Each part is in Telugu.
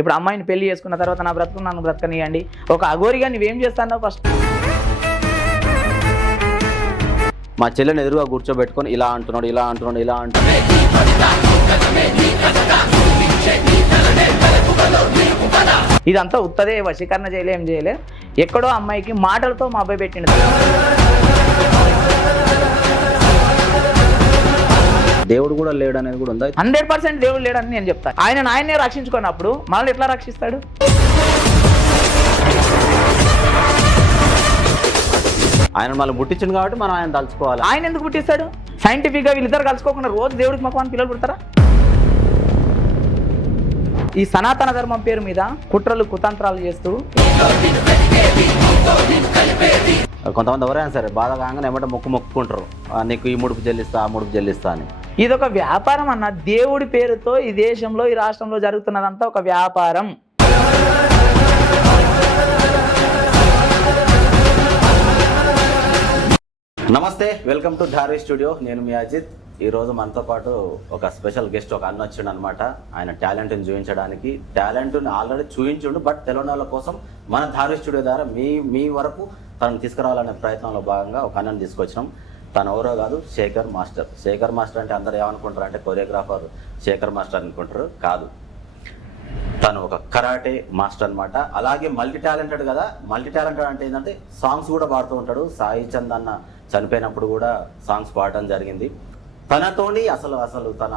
ఇప్పుడు అమ్మాయిని పెళ్లి చేసుకున్న తర్వాత నా బ్రతుకు నన్ను బ్రతకనియండి. ఒక అఘోరిగా నువ్వేం చేస్తానో ఫస్ట్. మా చెల్లెని ఎదురుగా కూర్చోబెట్టుకొని ఇలా అంటున్నాడు. ఇదంతా ఉత్తదే, వశీకరణ చేయలే, ఏం చేయలే. ఎక్కడో అమ్మాయికి మాటలతో మా అబ్బాయి పెట్టిండు. దేవుడు కూడా లేడు అనేది కూడా ఉందా? 100% దేవుడు లేడని నేను చెప్తాను. ఆయనే రక్షించుకున్నప్పుడు మనల్ని ఎట్లా రక్షిస్తాడు? ఆయన మళ్ళీ పుట్టించింది కాబట్టి మనం ఆయన తలుచుకోవాలి. ఆయన ఎందుకు పుట్టిస్తాడు? సైంటిఫిక్గా వీళ్ళిద్దరు కలుసుకోకుండా రోజు దేవుడికి మొక్కమని పిల్లలు పుడతారా? ఈ సనాతన ధర్మం పేరు మీద కుట్రలు కుతంత్రాలు చేస్తూ కొంతమంది ఎవరైనా సరే బాధ కాగానే ఏమంటే మొక్కుకుంటారు, నీకు ఈ ముడుపు చెల్లిస్తా ఆ ముడుపు చెల్లిస్తా అని. ఇదొక వ్యాపారం అన్న. దేవుడి పేరుతో ఈ దేశంలో ఈ రాష్ట్రంలో జరుగుతున్నదంతా ఒక వ్యాపారం. నమస్తే, వెల్కమ్ టు ధారీ స్టూడియో. నేను మీ అజిత్. ఈరోజు మనతో పాటు ఒక స్పెషల్ గెస్ట్, ఒక అన్న వచ్చిండు అనమాట. ఆయన టాలెంట్ని చూపించడానికి, టాలెంట్ని ఆల్రెడీ చూపించుండు, బట్ తెలియని వాళ్ళ కోసం మన ధారీ స్టూడియో ద్వారా మీ వరకు తనను తీసుకురావాలనే ప్రయత్నంలో భాగంగా ఒక అన్నని తీసుకొచ్చినాం. తను ఎవరో కాదు, శేఖర్ మాస్టర్. శేఖర్ మాస్టర్ అంటే అందరు ఏమనుకుంటారు అంటే కొరియోగ్రాఫర్ శేఖర్ మాస్టర్ అనుకుంటారు. కాదు, తను ఒక కరాటే మాస్టర్ అనమాట. అలాగే మల్టీ టాలెంటెడ్ కదా. మల్టీ టాలెంటెడ్ అంటే ఏంటంటే సాంగ్స్ కూడా పాడుతూ ఉంటాడు. సాయి చంద్ అన్న చనిపోయినప్పుడు కూడా సాంగ్స్ పాడటం జరిగింది. తనతోని అసలు తన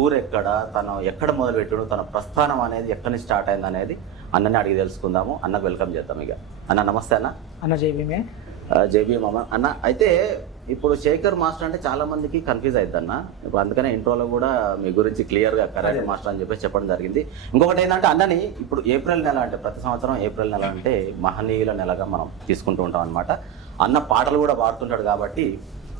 ఊరెక్కడ, తను ఎక్కడ మొదలుపెట్టాడు, తన ప్రస్థానం అనేది ఎక్కడి నుంచి స్టార్ట్ అయింది అనేది అన్నని అడిగి తెలుసుకుందాము. అన్నకు వెల్కమ్ చేద్దాం. ఇక అన్న నమస్తే. అన్న జైబీమే. జైబీ మామ. అన్న అయితే ఇప్పుడు శేఖర్ మాస్టర్ అంటే చాలా మందికి కన్ఫ్యూజ్ అవుతుంది అన్న. ఇప్పుడు అందుకనే ఇంట్రోలో కూడా మీ గురించి క్లియర్గా కరాటే మాస్టర్ అని చెప్పేసి చెప్పడం జరిగింది. ఇంకొకటి ఏంటంటే అన్నని ఇప్పుడు ఏప్రిల్ నెల అంటే ప్రతి సంవత్సరం ఏప్రిల్ నెల అంటే మహనీయుల నెలగా మనం తీసుకుంటూ ఉంటాం అనమాట. అన్న పాటలు కూడా పాడుతుంటాడు కాబట్టి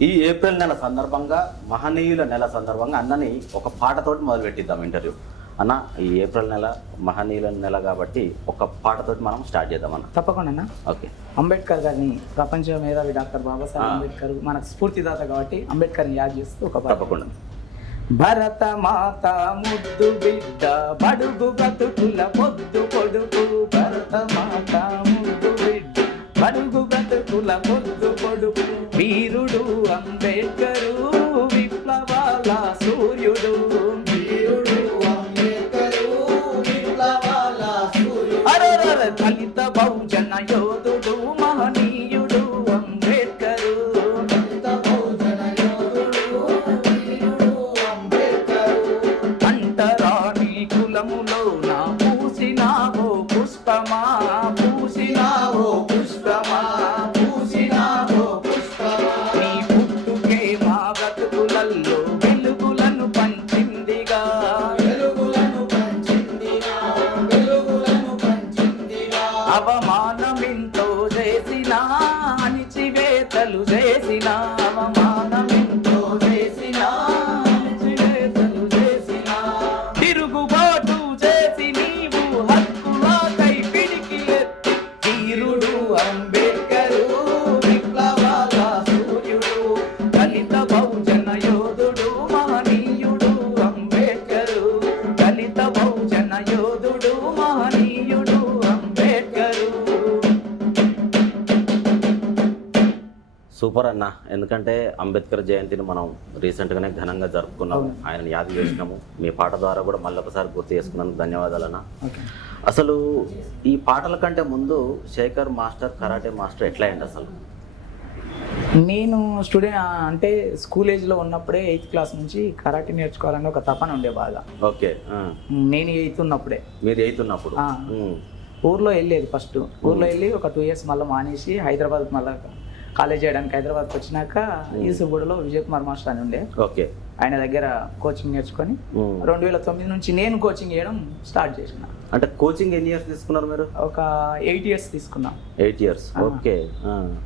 ఈ ఏప్రిల్ నెల సందర్భంగా, మహనీయుల నెల సందర్భంగా అన్నని ఒక పాటతోటి మొదలుపెట్టిద్దాం ఇంటర్వ్యూ. అన్న ఈ ఏప్రిల్ నెల మహనీయుల నెల కాబట్టి ఒక పాటతోటి మనం స్టార్ట్ చేద్దాం అన్న. తప్పకుండా అన్న. ఓకే. అంబేద్కర్ గారిని, ప్రపంచ మేధావి డాక్టర్ బాబాసాహెబ్ అంబేద్కర్ మనకు స్ఫూర్తిదాత కాబట్టి అంబేద్కర్ని యాద్ చేస్తూ ఒక పాట. తప్పకుండా. భరత మాత ముద్దు బిడ్డ, బడుగు బతుకుల పొద్దు పొడుగు. భరత మాత ముద్దు బిడ్డ, బడుగు బతుకుల పొద్దు పొడుగు. వీరుడు అంబేద్కరు, విప్లవాల సూర్యుడు. దళిత బహుజన యోధుడు, మహనీయుడు అంబేద్కరు. అంటరాని కులములోన పూసినావో పుష్పమా, పూసినావో పుష్పమా, పూసినావో పుష్పమా. నీ పుట్టుకే మా బ్రతుకులల్లో వెలుగులను పంచిందిగా, అవమానమింతో చేసిన, అణిచివేతలు చేసిన, అవమానమింతో చేసిన, అణిచివేతలు చేసిన, తిరుగుబాటు చేసి నీవు హక్కులకై పిడికి ఎత్తి. వీరుడు అంబేద్కరు, విప్లవాల సూర్యుడు, దళిత బహుజన యోధుడు, మహనీయుడు అంబేద్కరు. దళిత బహుజన యోధుడు, మహనీయుడు. సూపర్ అన్న. ఎందుకంటే అంబేద్కర్ జయంతిని మనం రీసెంట్గానే ఘనంగా జరుపుకున్నాము, ఆయనను యాద చేసినాము. మీ పాట ద్వారా కూడా మళ్ళీ ఒకసారి గుర్తు చేసుకున్నందుకు ధన్యవాదాలు అన్న. అసలు ఈ పాటల కంటే ముందు శేఖర్ మాస్టర్ కరాటే మాస్టర్ ఎట్లా అయింది అసలు? నేను స్టూడెంట్ అంటే స్కూల్ ఏజ్లో ఉన్నప్పుడే 8th క్లాస్ నుంచి కరాటే నేర్చుకోవాలని ఒక తపన ఉండే బాగా. ఓకే. నేను 8th ఉన్నప్పుడే. మీరు 8th ఉన్నప్పుడు ఊర్లో వెళ్ళేది. ఫస్ట్ ఊర్లో వెళ్ళి ఒక 2 years మళ్ళీ మానేసి హైదరాబాద్ మళ్ళీ కాలేజ్ చేయడానికి హైదరాబాద్కి వచ్చినాక ఈసుగూడలో విజయ్ కుమార్ మాస్టర్ అని ఉండే. ఓకే. ఆయన దగ్గర కోచింగ్ నేర్చుకొని 2009 నుంచి నేను కోచింగ్ చేయడం స్టార్ట్ చేసిన. అంటే కోచింగ్ ఎన్ని ఇయర్స్ తీసుకున్నారు మీరు? ఒక 8 years తీసుకున్నా. 8 years. ఓకే.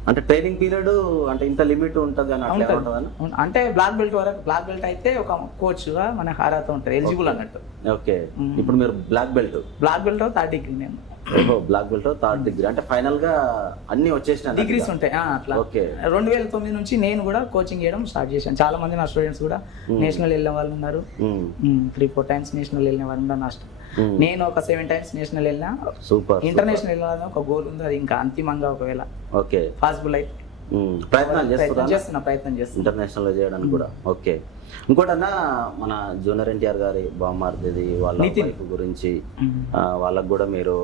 అంటే ట్రైనింగ్ పీరియడ్ అంటే ఇంత లిమిట్ ఉంటుంది అని అట్లా ఉంటుందా? అంటే బ్లాక్ బెల్ట్ వరకు. బ్లాక్ బెల్ట్ అయితే ఒక కోచ్గా మనకు అర్హత ఉంటుంది, ఎలిజిబుల్ అన్నట్టు. ఓకే. ఇప్పుడు మీరు బ్లాక్ బెల్ట్ 3rd డిగ్రీ. నేను బ్లాక్ బెల్ట్ 3rd డిగ్రీ అంటే ఫైనల్ గా అన్ని వచ్చేసిన డిగ్రీస్ ఉంటాయి అట్లా. ఓకే. 2009 నుంచి నేను కూడా కోచింగ్ చేయడం స్టార్ట్ చేశాను. చాలా మంది నా స్టూడెంట్స్ కూడా నేషనల్ వెళ్ళిన వాళ్ళు ఉన్నారు. 3-4 times నేషనల్ వెళ్ళిన వాళ్ళు ఉన్నారు. నేను ఒక 7 times నేషనల్ వెళ్ళినా, సూపర్. ఇంటర్నేషనల్ వెళ్ళాలని ఒక గోల్ ఉంది. అది ఇంకా అంతిమంగా ఒకవేళ ఓకే, పాసిబుల్ అయితే ప్రయత్నం ప్రయత్నం చేస్తున్నా ఇంటర్నేషనల్ లో చేయడానికి కూడా. ఓకే, ఇంకోటన్నా మన జూనియర్ ఎన్టీఆర్ గారి బామ్మార్ది వాళ్ళ వైఫ్ గురించి వాళ్ళకు కూడా మీరు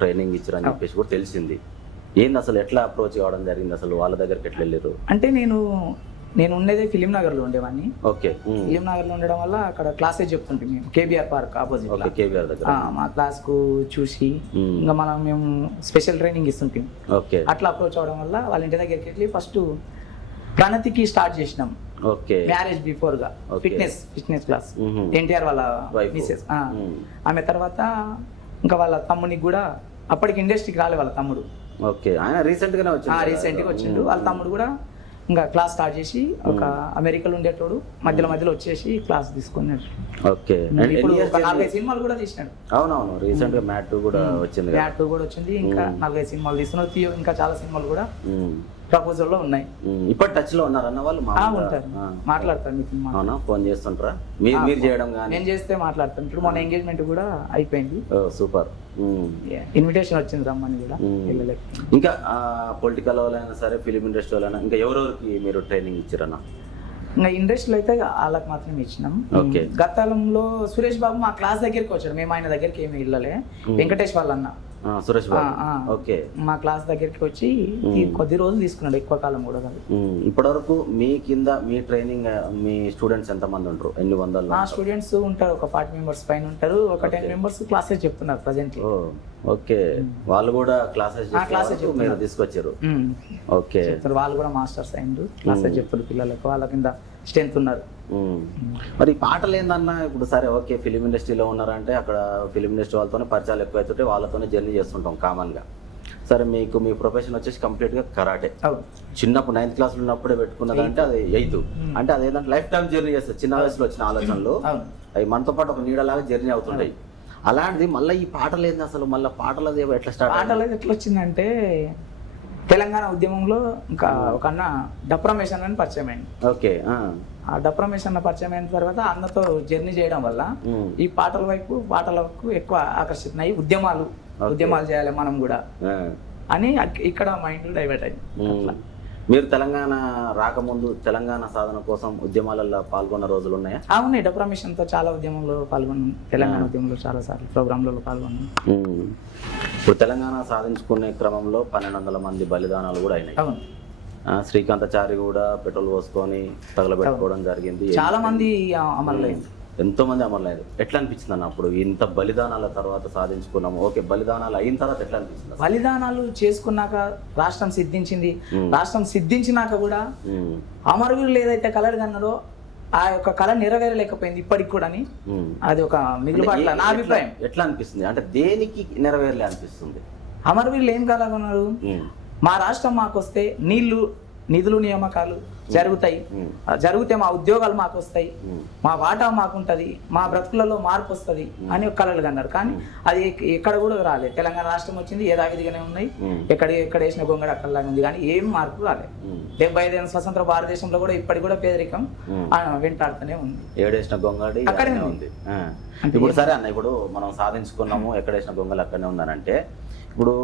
ట్రైనింగ్ ఇచ్చారని చెప్పేసి కూడా తెలిసింది. ఏంది అసలు ఎట్లా అప్రోచ్ కావడం జరిగింది, అసలు వాళ్ళ దగ్గరికి ఎట్లా వెళ్ళారు? అంటే నేను ఉండేది ఫిలిం నగర్ లో ఉండేవాడిని. ఓకే, ఫిలిం నగర్ లో ఉండడం వల్ల అక్కడ క్లాసెస్ చెప్తుంటే మేము కేబీఆర్ పార్క్ ఆపోజిట్ కేబీఆర్ దగ్గర మా క్లాస్ కు చూసి ఇంకా మేము స్పెషల్ ట్రైనింగ్ ఇస్తుంటాం. ఓకే, అట్లా అప్రోచ్ అవడం వల్ల వాళ్ళ ఇంటి దగ్గరికి వెళ్ళి ఫస్ట్ ప్రణతికి స్టార్ట్ చేసినాం. ఓకే, మ్యారేజ్ బిఫోర్ గా ఫిట్నెస్ క్లాస్ ఎన్టీఆర్ వాళ్ళ మిసెస్ ఆమె. తర్వాత ఇంకా వాళ్ళ తమ్మునికి కూడా అప్పటికి ఇండస్ట్రీకి రాలే వాళ్ళ తమ్ముడు. ఓకే, ఆయన రీసెంట్ గా వచ్చిండు. వాళ్ళ తమ్ముడు కూడా ఇంకా క్లాస్ స్టార్ట్ చేసి ఒక అమెరికాలో ఉండేటోడు మధ్యలో వచ్చేసి క్లాస్ తీసుకున్నాడు. ఓకే, ఇప్పుడు 4-5 సినిమాలు కూడా తీసినాడు. అవునవును, రీసెంట్ గా మ్యాట్ కూడా వచ్చింది. ఇంకా 4-5 సినిమాలు తీస్తున్నాడు. ఇంకా చాలా సినిమాలు కూడా ప్రపోజల్ లో ఉన్నాయి. ఇప్పుడు టచ్ లో ఉన్నారన్న వాళ్ళు? ఉంటారు, మాట్లాడతారు. అవునా, ఫోన్ చేస్తుంటారా మీరు చేయడం? నేను చేస్తే మాట్లాడతాను. ఇప్పుడు మన ఎంగేజ్మెంట్ కూడా అయిపోయింది. సూపర్, ఇన్విటేషన్ వచ్చింది రమ్మని కూడా. ఇంకా పొలిటికల్ వాళ్ళైనా సరే, ఫిలిం ఇండస్ట్రీ వాళ్ళైనా ఇంకా ఎవరెవరికి మీరు ట్రైనింగ్ ఇచ్చారన్నా? ఇంకా ఇండస్ట్రీలో అయితే వాళ్ళకి మాత్రమే ఇచ్చినాం. గతంలో సురేష్ బాబు మా క్లాస్ దగ్గరికి వచ్చాడు. మేము ఆయన దగ్గరికి ఏమి వెళ్ళలే. వెంకటేష్ వాళ్ళన్న సురేష్ బాబు ఓకే, మా క్లాస్ దగ్గరికి వచ్చి కొద్ది రోజులు తీసుకున్నాడు, ఎక్కువ కాలం కూడా కాదు. ఇప్పటి వరకు మీ కింద మీ ట్రైనింగ్ మీ స్టూడెంట్స్ ఎంత మంది ఉంటారు? ఎన్ని వందలు? నా స్టూడెంట్స్ ఉంటారు ఒక 40 members పైన ఉంటారు. ఒక 10 members క్లాసెస్ చెప్తున్నారు ప్రజెంట్. ఓకే, వాళ్ళు కూడా క్లాసెస్ మీరు తీసుకొచ్చారు? ఓకే, వాళ్ళు కూడా మాస్టర్స్ అయిండు, క్లాసెస్ చెప్తారు పిల్లలకు. వాళ్ళ కింద స్ట్రెంత్ ఉన్నారు. మరి పాటలు ఏందన్నా ఇప్పుడు సరే ఓకే, ఫిలిం ఇండస్ట్రీలో ఉన్నారంటే అక్కడ ఫిలిం ఇండస్ట్రీ వాళ్ళతోనే పరిచయాలు ఎక్కువ అవుతుంటే వాళ్ళతోనే జర్నీ చేస్తుంటాం కామన్ గా. సరే, మీకు మీ ప్రొఫెషన్ వచ్చేసి కంప్లీట్ గా కరాటే. చిన్నప్పుడు 9th class లో ఉన్నప్పుడే పెట్టుకున్నదంటే అది 8th. అంటే అదేంటంటే లైఫ్ టైం జర్నీ చేస్తారు. చిన్న వయసులో వచ్చిన ఆలోచనలు అవి మనతో పాటు ఒక నీడలాగా జర్నీ అవుతుంటాయి. అలాంటిది మళ్ళీ ఈ పాటలు ఏంది అసలు? మళ్ళీ పాటలు ఎట్లా స్టార్ట్? పాటలు ఎట్లా వచ్చిందంటే తెలంగాణ ఉద్యమంలో ఇంకా ఒక అన్న డప్రమేషన్ అని పరిచయం అయింది. ఓకే, ఆ డప్రమేషన్ పరిచయం అయిన తర్వాత అన్నతో జర్నీ చేయడం వల్ల ఈ పాటలకు ఎక్కువ ఆకర్షితున్నాయి. ఉద్యమాలు చేయాలి మనం కూడా అని ఇక్కడ మైండ్ డైవర్ట్ అయింది. మీరు తెలంగాణ రాకముందు తెలంగాణ సాధన కోసం ఉద్యమాలలో పాల్గొన్న రోజులు ఉన్నాయా? అవునాయి, డప్రమేషన్ తో చాలా ఉద్యమంలో పాల్గొన్నాం. తెలంగాణ ఉద్యమంలో చాలా సార్లు ప్రోగ్రాంలలో పాల్గొన్నాం. ఇప్పుడు తెలంగాణ సాధించుకునే క్రమంలో 1200 మంది బలిదానాలు కూడా అయినాయి. అవును, శ్రీకాంతాచారి కూడా పెట్రోల్ పోసుకొని తగలబెట్టుకోవడం జరిగింది. చాలా మంది అమరులైంది, ఎంతో మంది అమరులైంది. ఎట్లా అనిపించింది అన్న అప్పుడు ఇంత బలిదానాల తర్వాత సాధించుకున్నాము? ఓకే, బలిదానాలు అయిన తర్వాత ఎట్లా అనిపించింది? బలిదానాలు చేసుకున్నాక రాష్ట్రం సిద్ధించింది. రాష్ట్రం సిద్ధించినాక కూడా అమరవీరులు ఏదైతే కలలు కన్నారో ఆ యొక్క కళ నెరవేరలేకపోయింది ఇప్పటికి కూడా. అది ఒక మిగులుబాట్ల నా అభిప్రాయం. ఎట్లా అనిపిస్తుంది అంటే దేనికి నెరవేరలే అనిపిస్తుంది? అమరవీరులు ఏం కలగన్నారు? మా రాష్ట్రం మాకు వస్తే నిధులు నియామకాలు జరిగితే మా ఉద్యోగాలు మాకు వస్తాయి, మా వాటా మాకుంటది, మా బ్రతుకులలో మార్పు వస్తుంది అని ఒక కలలు కన్నారు. కానీ అది ఎక్కడ కూడా రాలేదు. తెలంగాణ రాష్ట్రం వచ్చింది, యథావిధిగానే ఉన్నాయి. ఎక్కడ వేసిన గొంగడ అక్కడలాగా ఉంది, కానీ ఏం మార్పు రాలేదు. 75 ఏళ్ళ స్వతంత్ర భారతదేశంలో కూడా ఇప్పటికి కూడా పేదరికం వెంటాడుతూనే ఉంది. ఏడేసిన గొంగడి అక్కడనే ఉంది. ఇప్పుడు సరే అన్న, ఇప్పుడు మనం సాధించుకున్నాము, ఎక్కడేసిన గొంగలు అక్కడనే ఉందనంటే, ఇప్పుడు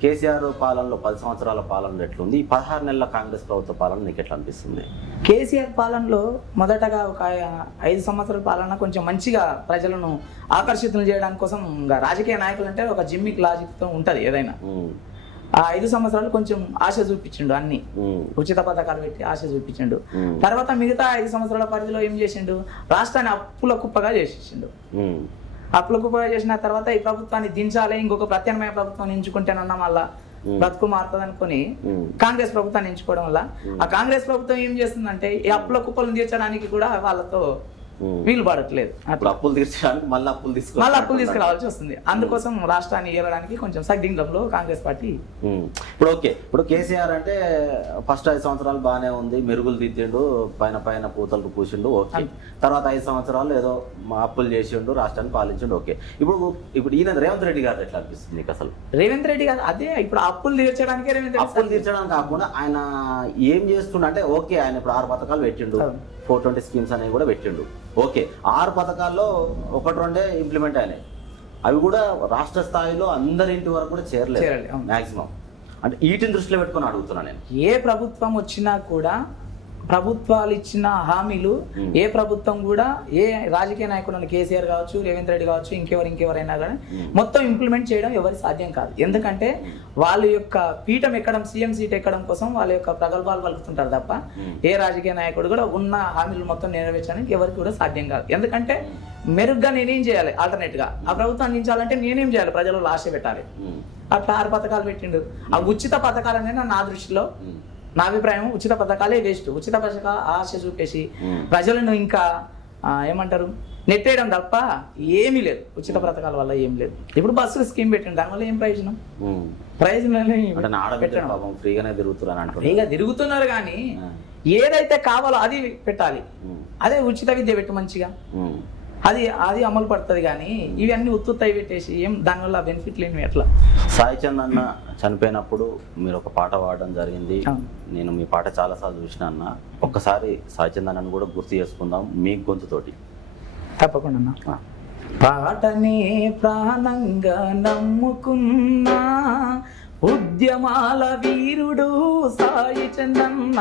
కేసీఆర్ పాలనలో 10 సంవత్సరాల పాలన ఎట్లుంది? ఈ 16 నెలల కాంగ్రెస్ ప్రభుత్వ పాలన నీకు ఎట్లా అనిపిస్తుంది? కేసీఆర్ పాలనలో మొదటగా ఒక 5 సంవత్సరాల పాలన కొంచెం మంచిగా ప్రజలను ఆకర్షితులు చేయడానికి కోసం రాజకీయ నాయకులు అంటే ఒక జిమ్మిక్ లాజిక్తో ఉంటుంది ఏదైనా. ఆ 5 సంవత్సరాలు కొంచెం ఆశ చూపించిండు, అన్ని ఉచిత పథకాలు పెట్టి ఆశ చూపించిండు. తర్వాత మిగతా 5 సంవత్సరాల పరిధిలో ఏం చేసిండు? రాష్ట్రాన్ని అప్పుల కుప్పగా చేసేసిండు. అప్పుల కుప్పగా చేసిన తర్వాత ఈ ప్రభుత్వాన్ని దించాలి, ఇంకొక ప్రత్యామ్నాయ ప్రభుత్వాన్ని ఎంచుకుంటేనన్నా మళ్ళా బ్రతుకు మారుతుంది అనుకుని కాంగ్రెస్ ప్రభుత్వాన్ని ఎంచుకోవడం వల్ల ఆ కాంగ్రెస్ ప్రభుత్వం ఏం చేస్తుందంటే ఈ అప్పుల కుప్పలను తీర్చడానికి కూడా వాళ్ళతో వీలు పడట్లేదు. అప్పులు తీర్చడానికి మళ్ళీ అప్పులు తీసుకురావాల్సి వస్తుంది. అందుకోసం రాష్ట్రాన్ని ఏలడానికి కొంచెం సగ్డింగ్లో కాంగ్రెస్ పార్టీ. ఇప్పుడు ఓకే, ఇప్పుడు కేసీఆర్ అంటే ఫస్ట్ 5 సంవత్సరాలు బాగానే ఉంది, మెరుగులు దిద్దిండు, పైన పూతలు పూసిండు, ఓకే. తర్వాత 5 సంవత్సరాలు ఏదో అప్పులు చేసిండు, రాష్ట్రాన్ని పాలించిండు, ఓకే. ఇప్పుడు ఈయన రేవంత్ రెడ్డి గారు ఎట్లా అనిపిస్తుంది నీకు అసలు? రేవంత్ రెడ్డి గారు అదే ఇప్పుడు అప్పులు తీర్చడానికి అప్పులు తీర్చడానికి కాకుండా ఆయన ఏం చేస్తుండ అంటే, ఓకే ఆయన ఇప్పుడు 6 పథకాలు పెట్టిండు, 420 స్కీమ్స్ అనేవి కూడా పెట్టిండు, ఓకే. 6 పథకాల్లో 1-2 ఇంప్లిమెంట్ అయినాయి. అవి కూడా రాష్ట్ర స్థాయిలో అందరింటి వరకు కూడా చేరలేదు, చేరలేదు అవును. మాక్సిమం. అంటే వీటిని దృష్టిలో పెట్టుకొని అడుగుతున్నా నేను. ఏ ప్రభుత్వం వచ్చినా కూడా ప్రభుత్వాలు ఇచ్చిన హామీలు ఏ ప్రభుత్వం కూడా ఏ రాజకీయ నాయకుడు కేసీఆర్ కావచ్చు, రేవంత్ రెడ్డి కావచ్చు, ఇంకెవరైనా కానీ మొత్తం ఇంప్లిమెంట్ చేయడం ఎవరి సాధ్యం కాదు. ఎందుకంటే వాళ్ళ యొక్క పీఠం ఎక్కడం, సీఎం సీట్ ఎక్కడం కోసం వాళ్ళ యొక్క ప్రగల్భాలు పలుకుతుంటారు తప్ప ఏ రాజకీయ నాయకుడు కూడా ఉన్న హామీలు మొత్తం నెరవేర్చడానికి ఎవరికి కూడా సాధ్యం కాదు. ఎందుకంటే మెరుగ్గా నేనేం చేయాలి, ఆల్టర్నేట్ గా ఆ ప్రభుత్వం అందించాలంటే నేనేం చేయాలి, ప్రజలు ఆశ పెట్టాలి. అట్లా 6 పథకాలు పెట్టిండు. ఆ ఉచిత పథకాలు అనేది నా దృష్టిలో, నా అభిప్రాయం ఉచిత పథకాలే వేస్ట్. ఉచిత పథకాలు ఆశ చూపేసి ప్రజలను ఇంకా ఏమంటారు నెట్టేయడం తప్ప ఏమీ లేదు. ఉచిత పథకాల వల్ల ఏం లేదు. ఇప్పుడు బస్సు స్కీమ్ పెట్టండి, దానివల్ల ఏం ప్రయోజనం? ఫ్రీగా తిరుగుతున్నారు కానీ ఏదైతే కావాలో అది పెట్టాలి. అదే ఉచిత విద్య పెట్టు మంచిగా, అది అమలు పడుతుంది. కానీ ఇవన్నీ ఉత్తుత్తాయి పెట్టేసి ఏం దానివల్ల బెనిఫిట్ లేని ఎట్లా? సాయి చంద్ అన్న చనిపోయినప్పుడు మీరు ఒక పాట పాడడం జరిగింది. నేను మీ పాట చాలాసార్లు చూసిన అన్న. ఒక్కసారి సాయి చంద్ అన్నను కూడా గుర్తు చేసుకుందాం మీ గొంతుతోటి. తప్పకుండా. పాటనే ప్రాణంగా నమ్ముకున్నా ఉద్యమాల వీరుడు సాయి చందన్న,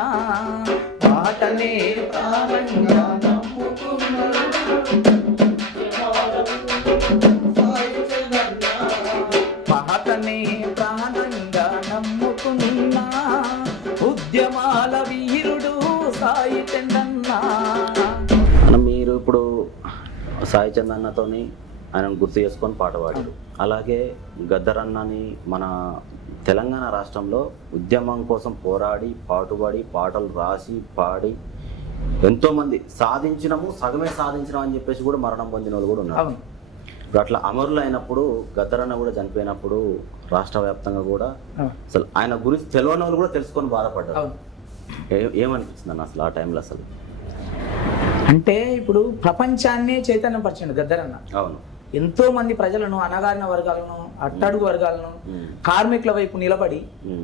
పాటనే ప్రాణంగా నమ్ముకున్నా పాటనే ప్రాణంగా నమ్ముకున్నా ఉద్యమాల వీరుడు సాయి చందన్న. మీరు ఇప్పుడు సాయి చంద్ అన్నతోని ఆయనను గుర్తు చేసుకొని పాట పాడారు. అలాగే గద్దర్ అన్నని మన తెలంగాణ రాష్ట్రంలో ఉద్యమం కోసం పోరాడి పాటుపడి పాటలు రాసి పాడి ఎంతోమంది సాధించినము, సగమే సాధించినాం అని చెప్పేసి కూడా మరణం పొందిన వాళ్ళు కూడా ఉన్నారు. ఇప్పుడు అట్లా అమరులు అయినప్పుడు గద్దర్ అన్న కూడా చనిపోయినప్పుడు రాష్ట్ర వ్యాప్తంగా కూడా అసలు ఆయన గురించి తెలియని వాళ్ళు కూడా తెలుసుకొని బాధపడ్డారు. ఏమనిపించింది అన్న అసలు ఆ టైంలో? అసలు అంటే ఇప్పుడు ప్రపంచాన్నే చైతన్యపరిచిండు గద్దర్ అన్న. అవును. ఎంతో మంది ప్రజలను, అణగారిన వర్గాలను, అట్టడుగు వర్గాలను, కార్మికుల వైపు నిలబడి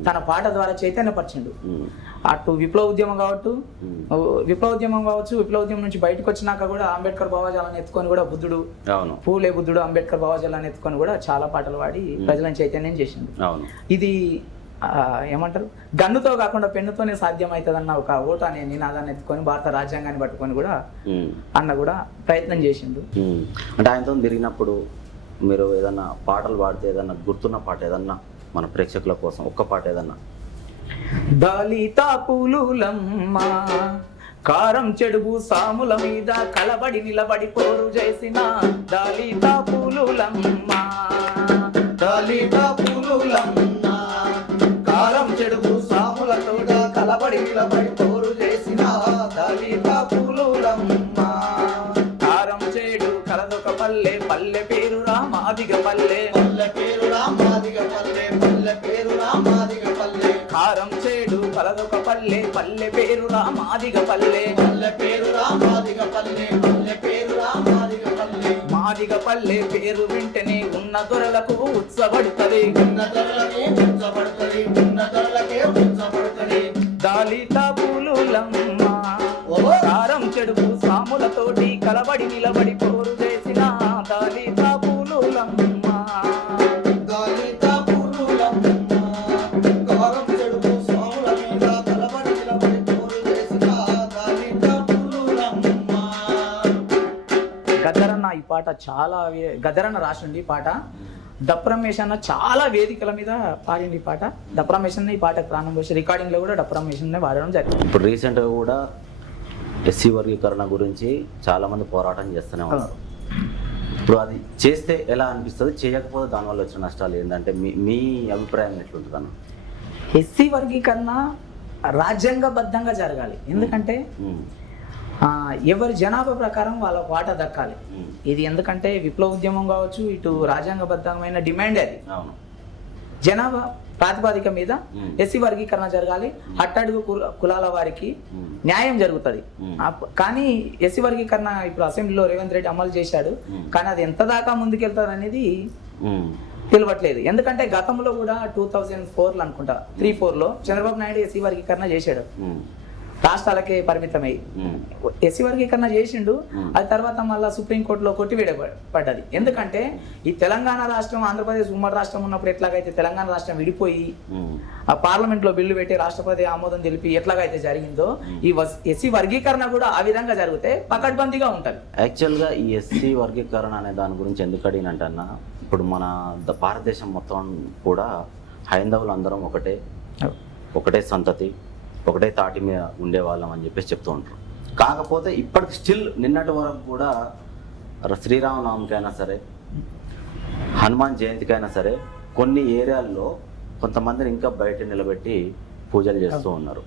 తన పాట ద్వారా చైతన్యపరిచిండు. అటు విప్లవ ఉద్యమం కావచ్చు, విప్లవ ఉద్యమం నుంచి బయటకు వచ్చినాక కూడా అంబేద్కర్ భావజాలను ఎత్తుకొని కూడా బుద్ధుడు, పూలే బుద్ధుడు, అంబేద్కర్ భావజాలను ఎత్తుకొని కూడా చాలా పాటలు పాడి ప్రజలను చైతన్యం చేసిండు. ఇది ఏమంటారు, గన్నుతో కాకుండా పెన్నుతోనే సాధ్యం అవుతుందన్న ఒక ఓటు అనే నినాదాన్ని ఎత్తుకొని భారత రాజ్యాంగాన్ని పట్టుకొని కూడా అన్న కూడా ప్రయత్నం చేసిండు. అంటే ఆయనతో తిరిగినప్పుడు మీరు ఏదన్నా పాటలు పాడితే ఏదన్నా గుర్తున్న పాట ఏదన్నా మన ప్రేక్షకుల కోసం ఒక్క పాట ఏదన్నా? దళిత పులులమ్మ కారం చెడుగు సాముల మీద కలబడి నిలబడి పోరు చేసిన దళిత పులులమ్మ, దళిత పులులమ్మ కారం చెడుగు సాములతో కలబడి నిలబడి పోరు చేసిన దళిత పులులమ్మ. కారం చేడు కలదొక పల్లె, పల్లె పేరు రామాదిగ పల్లె, పల్లె పేరు రామాదిగ పల్లె, పల్లె పేరు రామాదిగ పల్లె. కారం చేడు కలదొక పల్లె, పల్లె పేరు రామాదిగ పల్లె, పల్లె పేరు రామాదిగ పల్లె, పల్లె పేరు రామాదిగ పల్లె. మాదిగ పల్లె పేరు వింటనే ఉన్న దొరలకు ఉత్సబడుతుంది, ఉన్న దొరలకే ఉత్సబడుతుంది, ఉన్న దొరలకే ఉత్సబడుతుంది. దళిత పులులమ్మ కారం చెడుకు సాములతోటి కలబడి నిలబడి పోరు చేసిన దళిత పులులమ్మ, దళిత పులులమ్మ కారం చెడుకు సాముల మీద కలబడి నిలబడి పోరు చేసిన దళిత పులులమ్మ. గద్దరన్న ఈ పాట చాలా గద్దరన్న రాసిండి ఈ పాట. డప్రమేష్ అన్న చాలా వేదికల మీద పాడింది ఈ పాట. డప్రమేష్ అన్న ఈ పాట ప్రాణం పోసి రికార్డింగ్ లో కూడా డప్రమేష్ అన్న వాడడం జరిగింది. ఇప్పుడు రీసెంట్ గా కూడా ఎస్సీ వర్గీకరణ గురించి చాలా మంది పోరాటం చేస్తూనే ఉన్నారు. ఇప్పుడు అది చేస్తే ఎలా అనిపిస్తుంది, చేయకపోతే దానివల్ల వచ్చిన నష్టాలు ఏంటంటే మీ అభిప్రాయం ఎట్లుంటుంది అన్న? ఎస్సీ వర్గీకరణ రాజ్యాంగబద్ధంగా జరగాలి. ఎందుకంటే ఎవరి జనాభా ప్రకారం వాళ్ళ వాటా దక్కాలి. ఇది ఎందుకంటే విప్లవ ఉద్యమం కావచ్చు, ఇటు రాజ్యాంగబద్ధమైన డిమాండ్ అది. జనాభా ప్రాతిపదిక మీద ఎస్సీ వర్గీకరణ జరగాలి. అట్టడుగు కులాల వారికి న్యాయం జరుగుతుంది. కానీ ఎస్సీ వర్గీకరణ ఇప్పుడు అసెంబ్లీలో రేవంత్ రెడ్డి అమలు చేశాడు, కానీ అది ఎంత దాకా ముందుకెళ్తారు అనేది తెలియట్లేదు. ఎందుకంటే గతంలో కూడా 2004లో అనుకుంటా 3-4లో చంద్రబాబు నాయుడు ఎస్సీ వర్గీకరణ చేశాడు. రాష్ట్రాలకే పరిమితమై ఎస్సీ వర్గీకరణ చేసిండు. అది తర్వాత మళ్ళీ సుప్రీంకోర్టులో కొట్టివేయబడ్డది. ఎందుకంటే ఈ తెలంగాణ రాష్ట్రం ఆంధ్రప్రదేశ్ ఉమ్మడి రాష్ట్రం ఉన్నప్పుడు ఎట్లాగైతే తెలంగాణ రాష్ట్రం విడిపోయి ఆ పార్లమెంట్ లో బిల్లు పెట్టి రాష్ట్రపతి ఆమోదం తెలిపి ఎట్లాగైతే జరిగిందో ఈ ఎస్సీ వర్గీకరణ కూడా ఆ విధంగా జరిగితే పకడ్బందీగా ఉంటది. యాక్చువల్గా ఈ ఎస్సీ వర్గీకరణ అనే దాని గురించి ఎందుకు అడిగినట్టన్నా, ఇప్పుడు మన భారతదేశం మొత్తం కూడా హైందవులు అందరం ఒకటే సంతతి, ఒకటే తాటి మీద ఉండేవాళ్ళం అని చెప్పేసి చెప్తూ ఉంటారు. కాకపోతే ఇప్పటికి స్టిల్ నిన్నటి వరకు కూడా శ్రీరామనవమికైనా సరే, హనుమాన్ జయంతికైనా సరే కొన్ని ఏరియాల్లో కొంతమందిని ఇంకా బయట నిలబెట్టి పూజలు చేస్తూ ఉన్నారు.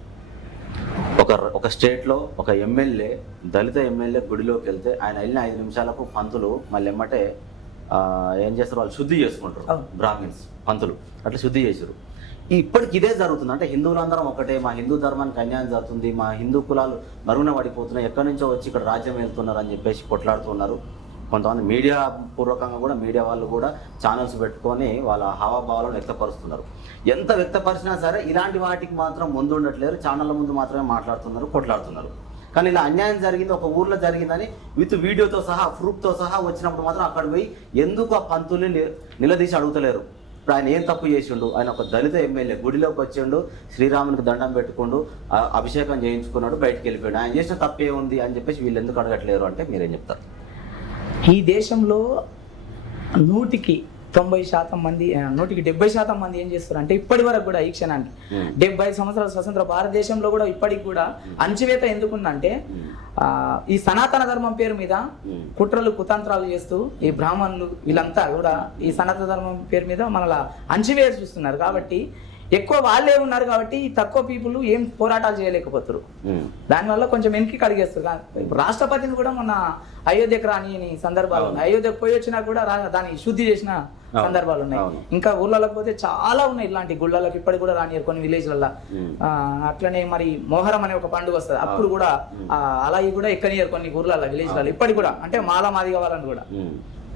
ఒక స్టేట్లో ఒక ఎమ్మెల్యే, దళిత ఎమ్మెల్యే గుడిలోకి వెళ్తే ఆయన వెళ్ళిన 5 నిమిషాలకు పంతులు మళ్ళీ ఎమ్మటే ఏం చేస్తారు, వాళ్ళు శుద్ధి చేసుకుంటారు. బ్రాహ్మిన్స్ పంతులు అట్లా శుద్ధి చేశారు. ఇప్పటికి ఇదే జరుగుతుంది. అంటే హిందువులందరం ఒకటే, మా హిందూ ధర్మానికి అన్యాయం జరుగుతుంది, మా హిందూ కులాలు మరుగున పడిపోతున్నాయి, ఎక్కడి నుంచో వచ్చి ఇక్కడ రాజ్యం వెళ్తున్నారు అని చెప్పేసి కొట్లాడుతున్నారు. కొంతమంది మీడియా పూర్వకంగా కూడా మీడియా వాళ్ళు కూడా ఛానల్స్ పెట్టుకొని వాళ్ళ హావభావాలను వ్యక్తపరుస్తున్నారు. ఎంత వ్యక్తపరిచినా సరే ఇలాంటి వాటికి మాత్రం ముందు ఉండట్లేరు, ఛానళ్ళ ముందు మాత్రమే మాట్లాడుతున్నారు, కొట్లాడుతున్నారు. కానీ ఇలా అన్యాయం జరిగింది, ఒక ఊర్లో జరిగిందని విత్ వీడియోతో సహా, ప్రూఫ్తో సహా వచ్చినప్పుడు మాత్రం అక్కడ పోయి ఎందుకు ఆ పంతుల్ని నిలదీసి అడుగుతలేరు. ఇప్పుడు ఆయన ఏం తప్పు చేసిండు? ఆయన ఒక దళిత ఎమ్మెల్యే గుడిలోకి వచ్చిండు, శ్రీరామునికి దండం పెట్టుకుండు, అభిషేకం చేయించుకున్నాడు, బయటకు వెళ్ళిపోయాడు. ఆయన చేసిన తప్పే ఉంది అని చెప్పేసి వీళ్ళు ఎందుకు అడగట్లేరు అంటే మీరేం చెప్తారు? ఈ దేశంలో 100కి 90% మంది, 100కి 70% మంది ఏం చేస్తారు అంటే ఇప్పటి వరకు కూడా ఈ క్షణానికి 75 సంవత్సరాల స్వతంత్ర భారతదేశంలో కూడా ఇప్పటికి కూడా అణచివేత ఎందుకుందంటే ఈ సనాతన ధర్మం పేరు మీద కుట్రలు కుతంత్రాలు చేస్తూ ఈ బ్రాహ్మణులు వీళ్ళంతా కూడా ఈ సనాతన ధర్మం పేరు మీద మనలా అణచివేత చూస్తున్నారు. కాబట్టి ఎక్కువ వాళ్ళే ఉన్నారు కాబట్టి తక్కువ పీపుల్ ఏం పోరాటాలు చేయలేకపోతారు. దానివల్ల కొంచెం వెనక్కి కడిగేస్తారు. రాష్ట్రపతిని కూడా మన అయోధ్యకు రాని సందర్భాలు ఉన్నాయి. అయోధ్యకు పోయి వచ్చినా కూడా దాన్ని శుద్ధి చేసిన సందర్భాలు ఉన్నాయి. ఇంకా ఊళ్ళలోకి పోతే చాలా ఉన్నాయి ఇలాంటి గుళ్ళకి ఇప్పటికి కూడా రానియరు కొన్ని విలేజ్లలో. అట్లనే మరి మొహరం అనే ఒక పండుగ వస్తుంది, అప్పుడు కూడా అలాగే కూడా ఎక్కనియరు కొన్ని ఊర్లలో విలేజ్లలో ఇప్పటికి కూడా. అంటే మాదిగ వాళ్ళని కూడా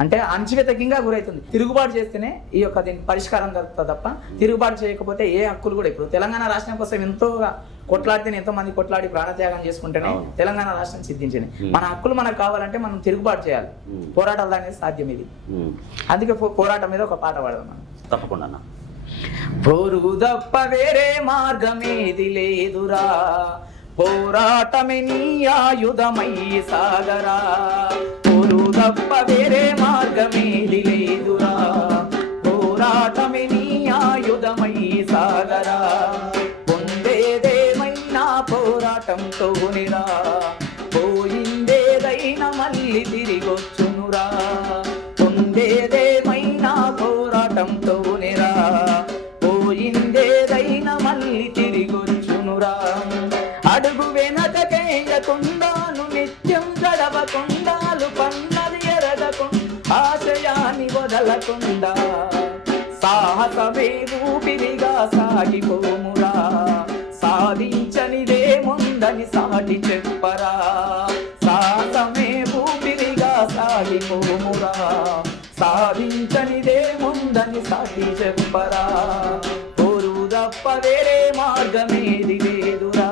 అంటే అణచివేతకింగా గురవుతుంది. తిరుగుబాటు చేస్తేనే ఈ యొక్క దీనికి పరిష్కారం దొరుకుతుంది తప్ప తిరుగుబాటు చేయకపోతే ఏ హక్కులు కూడా. ఇప్పుడు తెలంగాణ రాష్ట్రం కోసం ఎంతోగా కొట్లాడితేనే, ఎంతో మంది కొట్లాడి ప్రాణత్యాగం చేసుకుంటేనే తెలంగాణ రాష్ట్రం సిద్ధించింది. మన హక్కులు మనకు కావాలంటే మనం తిరుగుబాటు చేయాలి, పోరాటాలు అనేది సాధ్యం. ఇది అందుకే పోరాటం మీద ఒక పాట పాడదాం మనం. తప్పకుండా. పోరు తప్ప వేరే మార్గమేది లేదురా, పోరాటమే నీ ఆయుధమై సాగరా, పోరు తప్ప వేరే మార్గమేది లేదురా, పోరాటమే నీ ఆయుధమై సాగరా, పొందేదేమైనా పోరాటంతోనిరా, పోయిందేదైనా మళ్ళీ తిరిగొచ్చునురా, పొందేదేమైనా పోరాటంతోనిరా, పోయిందేదైనా మళ్ళీ తిరిగొచ్చునురా, అడుగు వెనకకేయకుండాను నిత్యం గడవకుండాలు పన్నది ఎరగకుండా ఆశయాన్ని వదలకుండా సాహసమే ఊపిరిగా సాగిపోమురా, సాధించనిదేముందని సాటి చెప్పరా, సాహసమే ఊపిరిగా సాగిపోమురా, సాధించనిదేముందని సాటి చెప్పరా, పోరు తప్ప వేరే మార్గమేది లేదురా,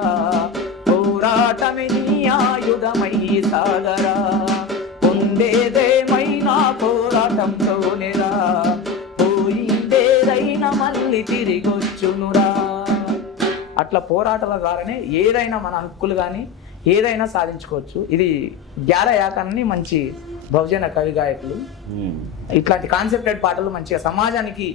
పోరాటమే నీ ఆయుధమై సాగరా, పొందేదేమైనా పోరాటంతోనేరా, పోయిందేదైనా మళ్ళీ తిరిగొచ్చునురా. అట్లా పోరాటాల ద్వారానే ఏదైనా మన హక్కులు కానీ ఏదైనా సాధించుకోవచ్చు. ఇది గ్యార యాకాన్ని మంచి బహుజన కవి గాయకులు ఇట్లాంటి కాన్సెప్టెడ్ పాటలు మంచిగా సమాజానికి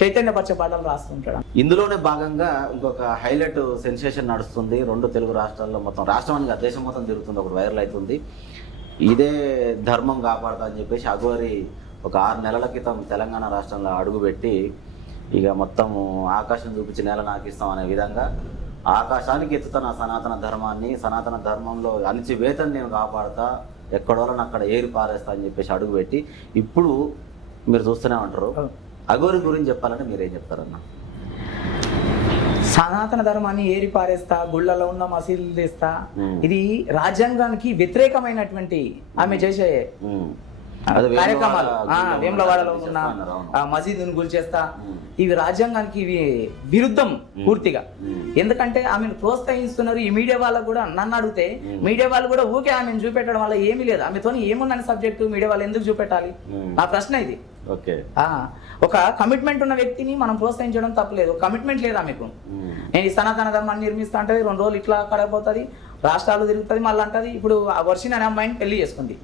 చైతన్యపరిచే పాటలు రాస్తుంటాడు. ఇందులోనే భాగంగా ఇంకొక హైలైట్ సెన్సేషన్ నడుస్తుంది. 2 తెలుగు రాష్ట్రాల్లో, మొత్తం రాష్ట్రానికి దేశం మొత్తం తిరుగుతుంది, ఒకటి వైరల్ అవుతుంది. ఇదే ధర్మం కాపాడుతా అని చెప్పేసి అఘోరి ఒక 6 నెలల క్రితం తెలంగాణ రాష్ట్రంలో అడుగుపెట్టి ఇక మొత్తం ఆకాశం చూపించి నేల నాకిస్తాం అనే విధంగా ఆకాశానికి ఎత్తుతున్న సనాతన ధర్మాన్ని, సనాతన ధర్మంలో అణచివేతను నేను కాపాడుతా, ఎక్కడోళ్ళని అక్కడ ఏరి పారేస్తా అని చెప్పేసి అడుగుపెట్టి ఇప్పుడు మీరు చూస్తూనే ఉంటారు. అఘోరి గురించి చెప్పాలంటే మీరేం చెప్తారన్న? సనాతన ధర్మాన్ని ఏరి పారేస్తా, గుళ్ళలో ఉన్న మసీదులు తెస్తా, ఇది రాజ్యాంగానికి వ్యతిరేకమైనటువంటి ఆమె చేసే అదే కార్యక్రమాలు వేములవాడ వేములవాడలో ఉన్న చేస్తా అన్నారు, అవును. మసీదుని కూల్చేస్తా, ఇవి రాజ్యాంగానికి ఇవి విరుద్ధం పూర్తిగా. ఎందుకంటే ఆమెను ప్రోత్సహిస్తున్నారు. ఈ మీడియా వాళ్ళకు కూడా నన్ను అడిగితే మీడియా వాళ్ళు కూడా ఊకే ఆమెను చూపెట్టడం వల్ల ఏమీ లేదు. ఆమెతో ఏముందని సబ్జెక్టు మీడియా వాళ్ళు ఎందుకు చూపెట్టాలి? నా ప్రశ్న ఇది. ఓకే, ఒక కమిట్మెంట్ ఉన్న వ్యక్తిని మనం ప్రోత్సహించడం తప్పలేదు. కమిట్మెంట్ లేదా మీకు? నేను ఈ సనాతన ధర్మాన్ని నిర్మిస్తా అంటే 2 రోజులు ఇట్లా కడపోతుంది, రాష్ట్రాలు తిరుగుతుంది, మళ్ళీ అంటది. ఇప్పుడు ఆ వర్షిని అనే అమ్మాయిని పెళ్లి చేసుకుంది.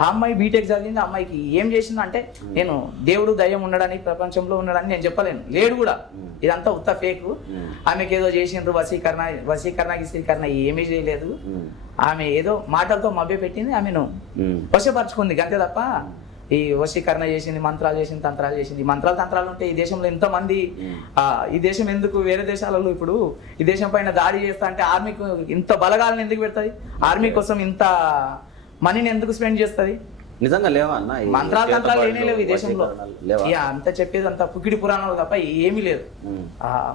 ఆ అమ్మాయి బీటెక్ చదివింది. ఆ అమ్మాయికి ఏం చేసింది అంటే, నేను దేవుడు దయ్యం ఉండడానికి ప్రపంచంలో ఉండడానికి నేను చెప్పలేను, లేడు కూడా, ఇదంతా ఉత్త ఫేక్. ఆమెకి ఏదో చేసిండ్రు, వశీకరణ గిసీకరణ ఏమీ చేయలేదు. ఆమె ఏదో మాటలతో మభ్య పెట్టింది, ఆమెను వశపరుచుకుంది అంతే తప్ప ఈ వశీకరణ చేసింది, మంత్రాలు చేసింది, తంత్రాలు చేసింది. మంత్రాలు తంత్రాలు ఉంటే ఈ దేశంలో ఎంతమంది, ఈ దేశం ఎందుకు వేరే దేశాలలో ఇప్పుడు ఈ దేశం పైన దాడి చేస్తా అంటే ఆర్మీకి ఇంత బలగాలను ఎందుకు పెడుతుంది? ఆర్మీ కోసం ఇంత మనీని ఎందుకు స్పెండ్ చేస్తుంది? నిజంగా లేవా అన్న? మంత్రాలు తంత్రాలు ఏమీ లేవు ఈ దేశంలో. అంత చెప్పేది అంత పుక్కిడి పురాణాలు తప్ప ఏమీ లేదు.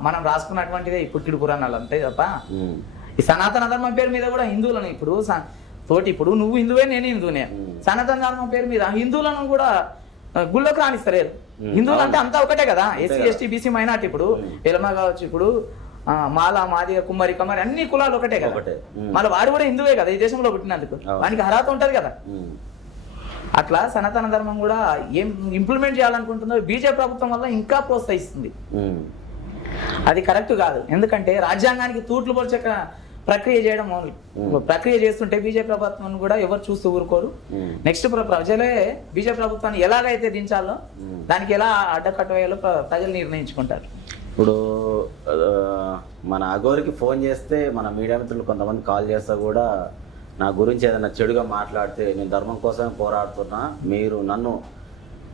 మనం రాసుకున్నటువంటిదే ఈ పుక్కిడి పురాణాలు అంతే తప్ప. ఈ సనాతన ధర్మం పేరు మీద కూడా హిందువులను ఇప్పుడు నువ్వు హిందువే, నేను హిందువునే, సనాతన ధర్మం పేరు మీద హిందువులను కూడా గుళ్ళోకి రాణిస్తారు. హిందువులు అంటే అంతా ఒకటే కదా, ఎస్సీ ఎస్టీ బీసీ మైనార్టీ. ఇప్పుడు ఎలమ కావచ్చు, ఇప్పుడు మాల మాదిగ కుమ్మరి కమ్మరి అన్ని కులాలు ఒకటే కదా. మళ్ళీ వాడు కూడా హిందువే కదా, ఈ దేశంలో పుట్టినందుకు వానికి అర్హత ఉంటది కదా. అట్లా సనాతన ధర్మం కూడా ఏం ఇంప్లిమెంట్ చేయాలనుకుంటుందో బీజేపీ ప్రభుత్వం వల్ల ఇంకా ప్రోత్సహిస్తుంది. అది కరెక్ట్ కాదు. ఎందుకంటే రాజ్యాంగానికి తూట్లు పొడిచే ప్రక్రియ చేయడం ప్రక్రియ చేస్తుంటే బీజేపీ ప్రభుత్వాన్ని కూడా ఎవరు చూస్తూ ఊరుకోరు. నెక్స్ట్ ప్రజలే బీజేపీ ప్రభుత్వాన్ని ఎలాగైతే దించాలో దానికి ఎలా అడ్డకట్ట వేయాలో ప్రజలు నిర్ణయించుకుంటారు. ఇప్పుడు మన అగోరికి ఫోన్ చేస్తే మన మీడియా మిత్రులు కొంతమంది కాల్ చేస్తా కూడా నా గురించి ఏదైనా చెడుగా మాట్లాడితే, నేను ధర్మం కోసమే పోరాడుతున్నా, మీరు నన్ను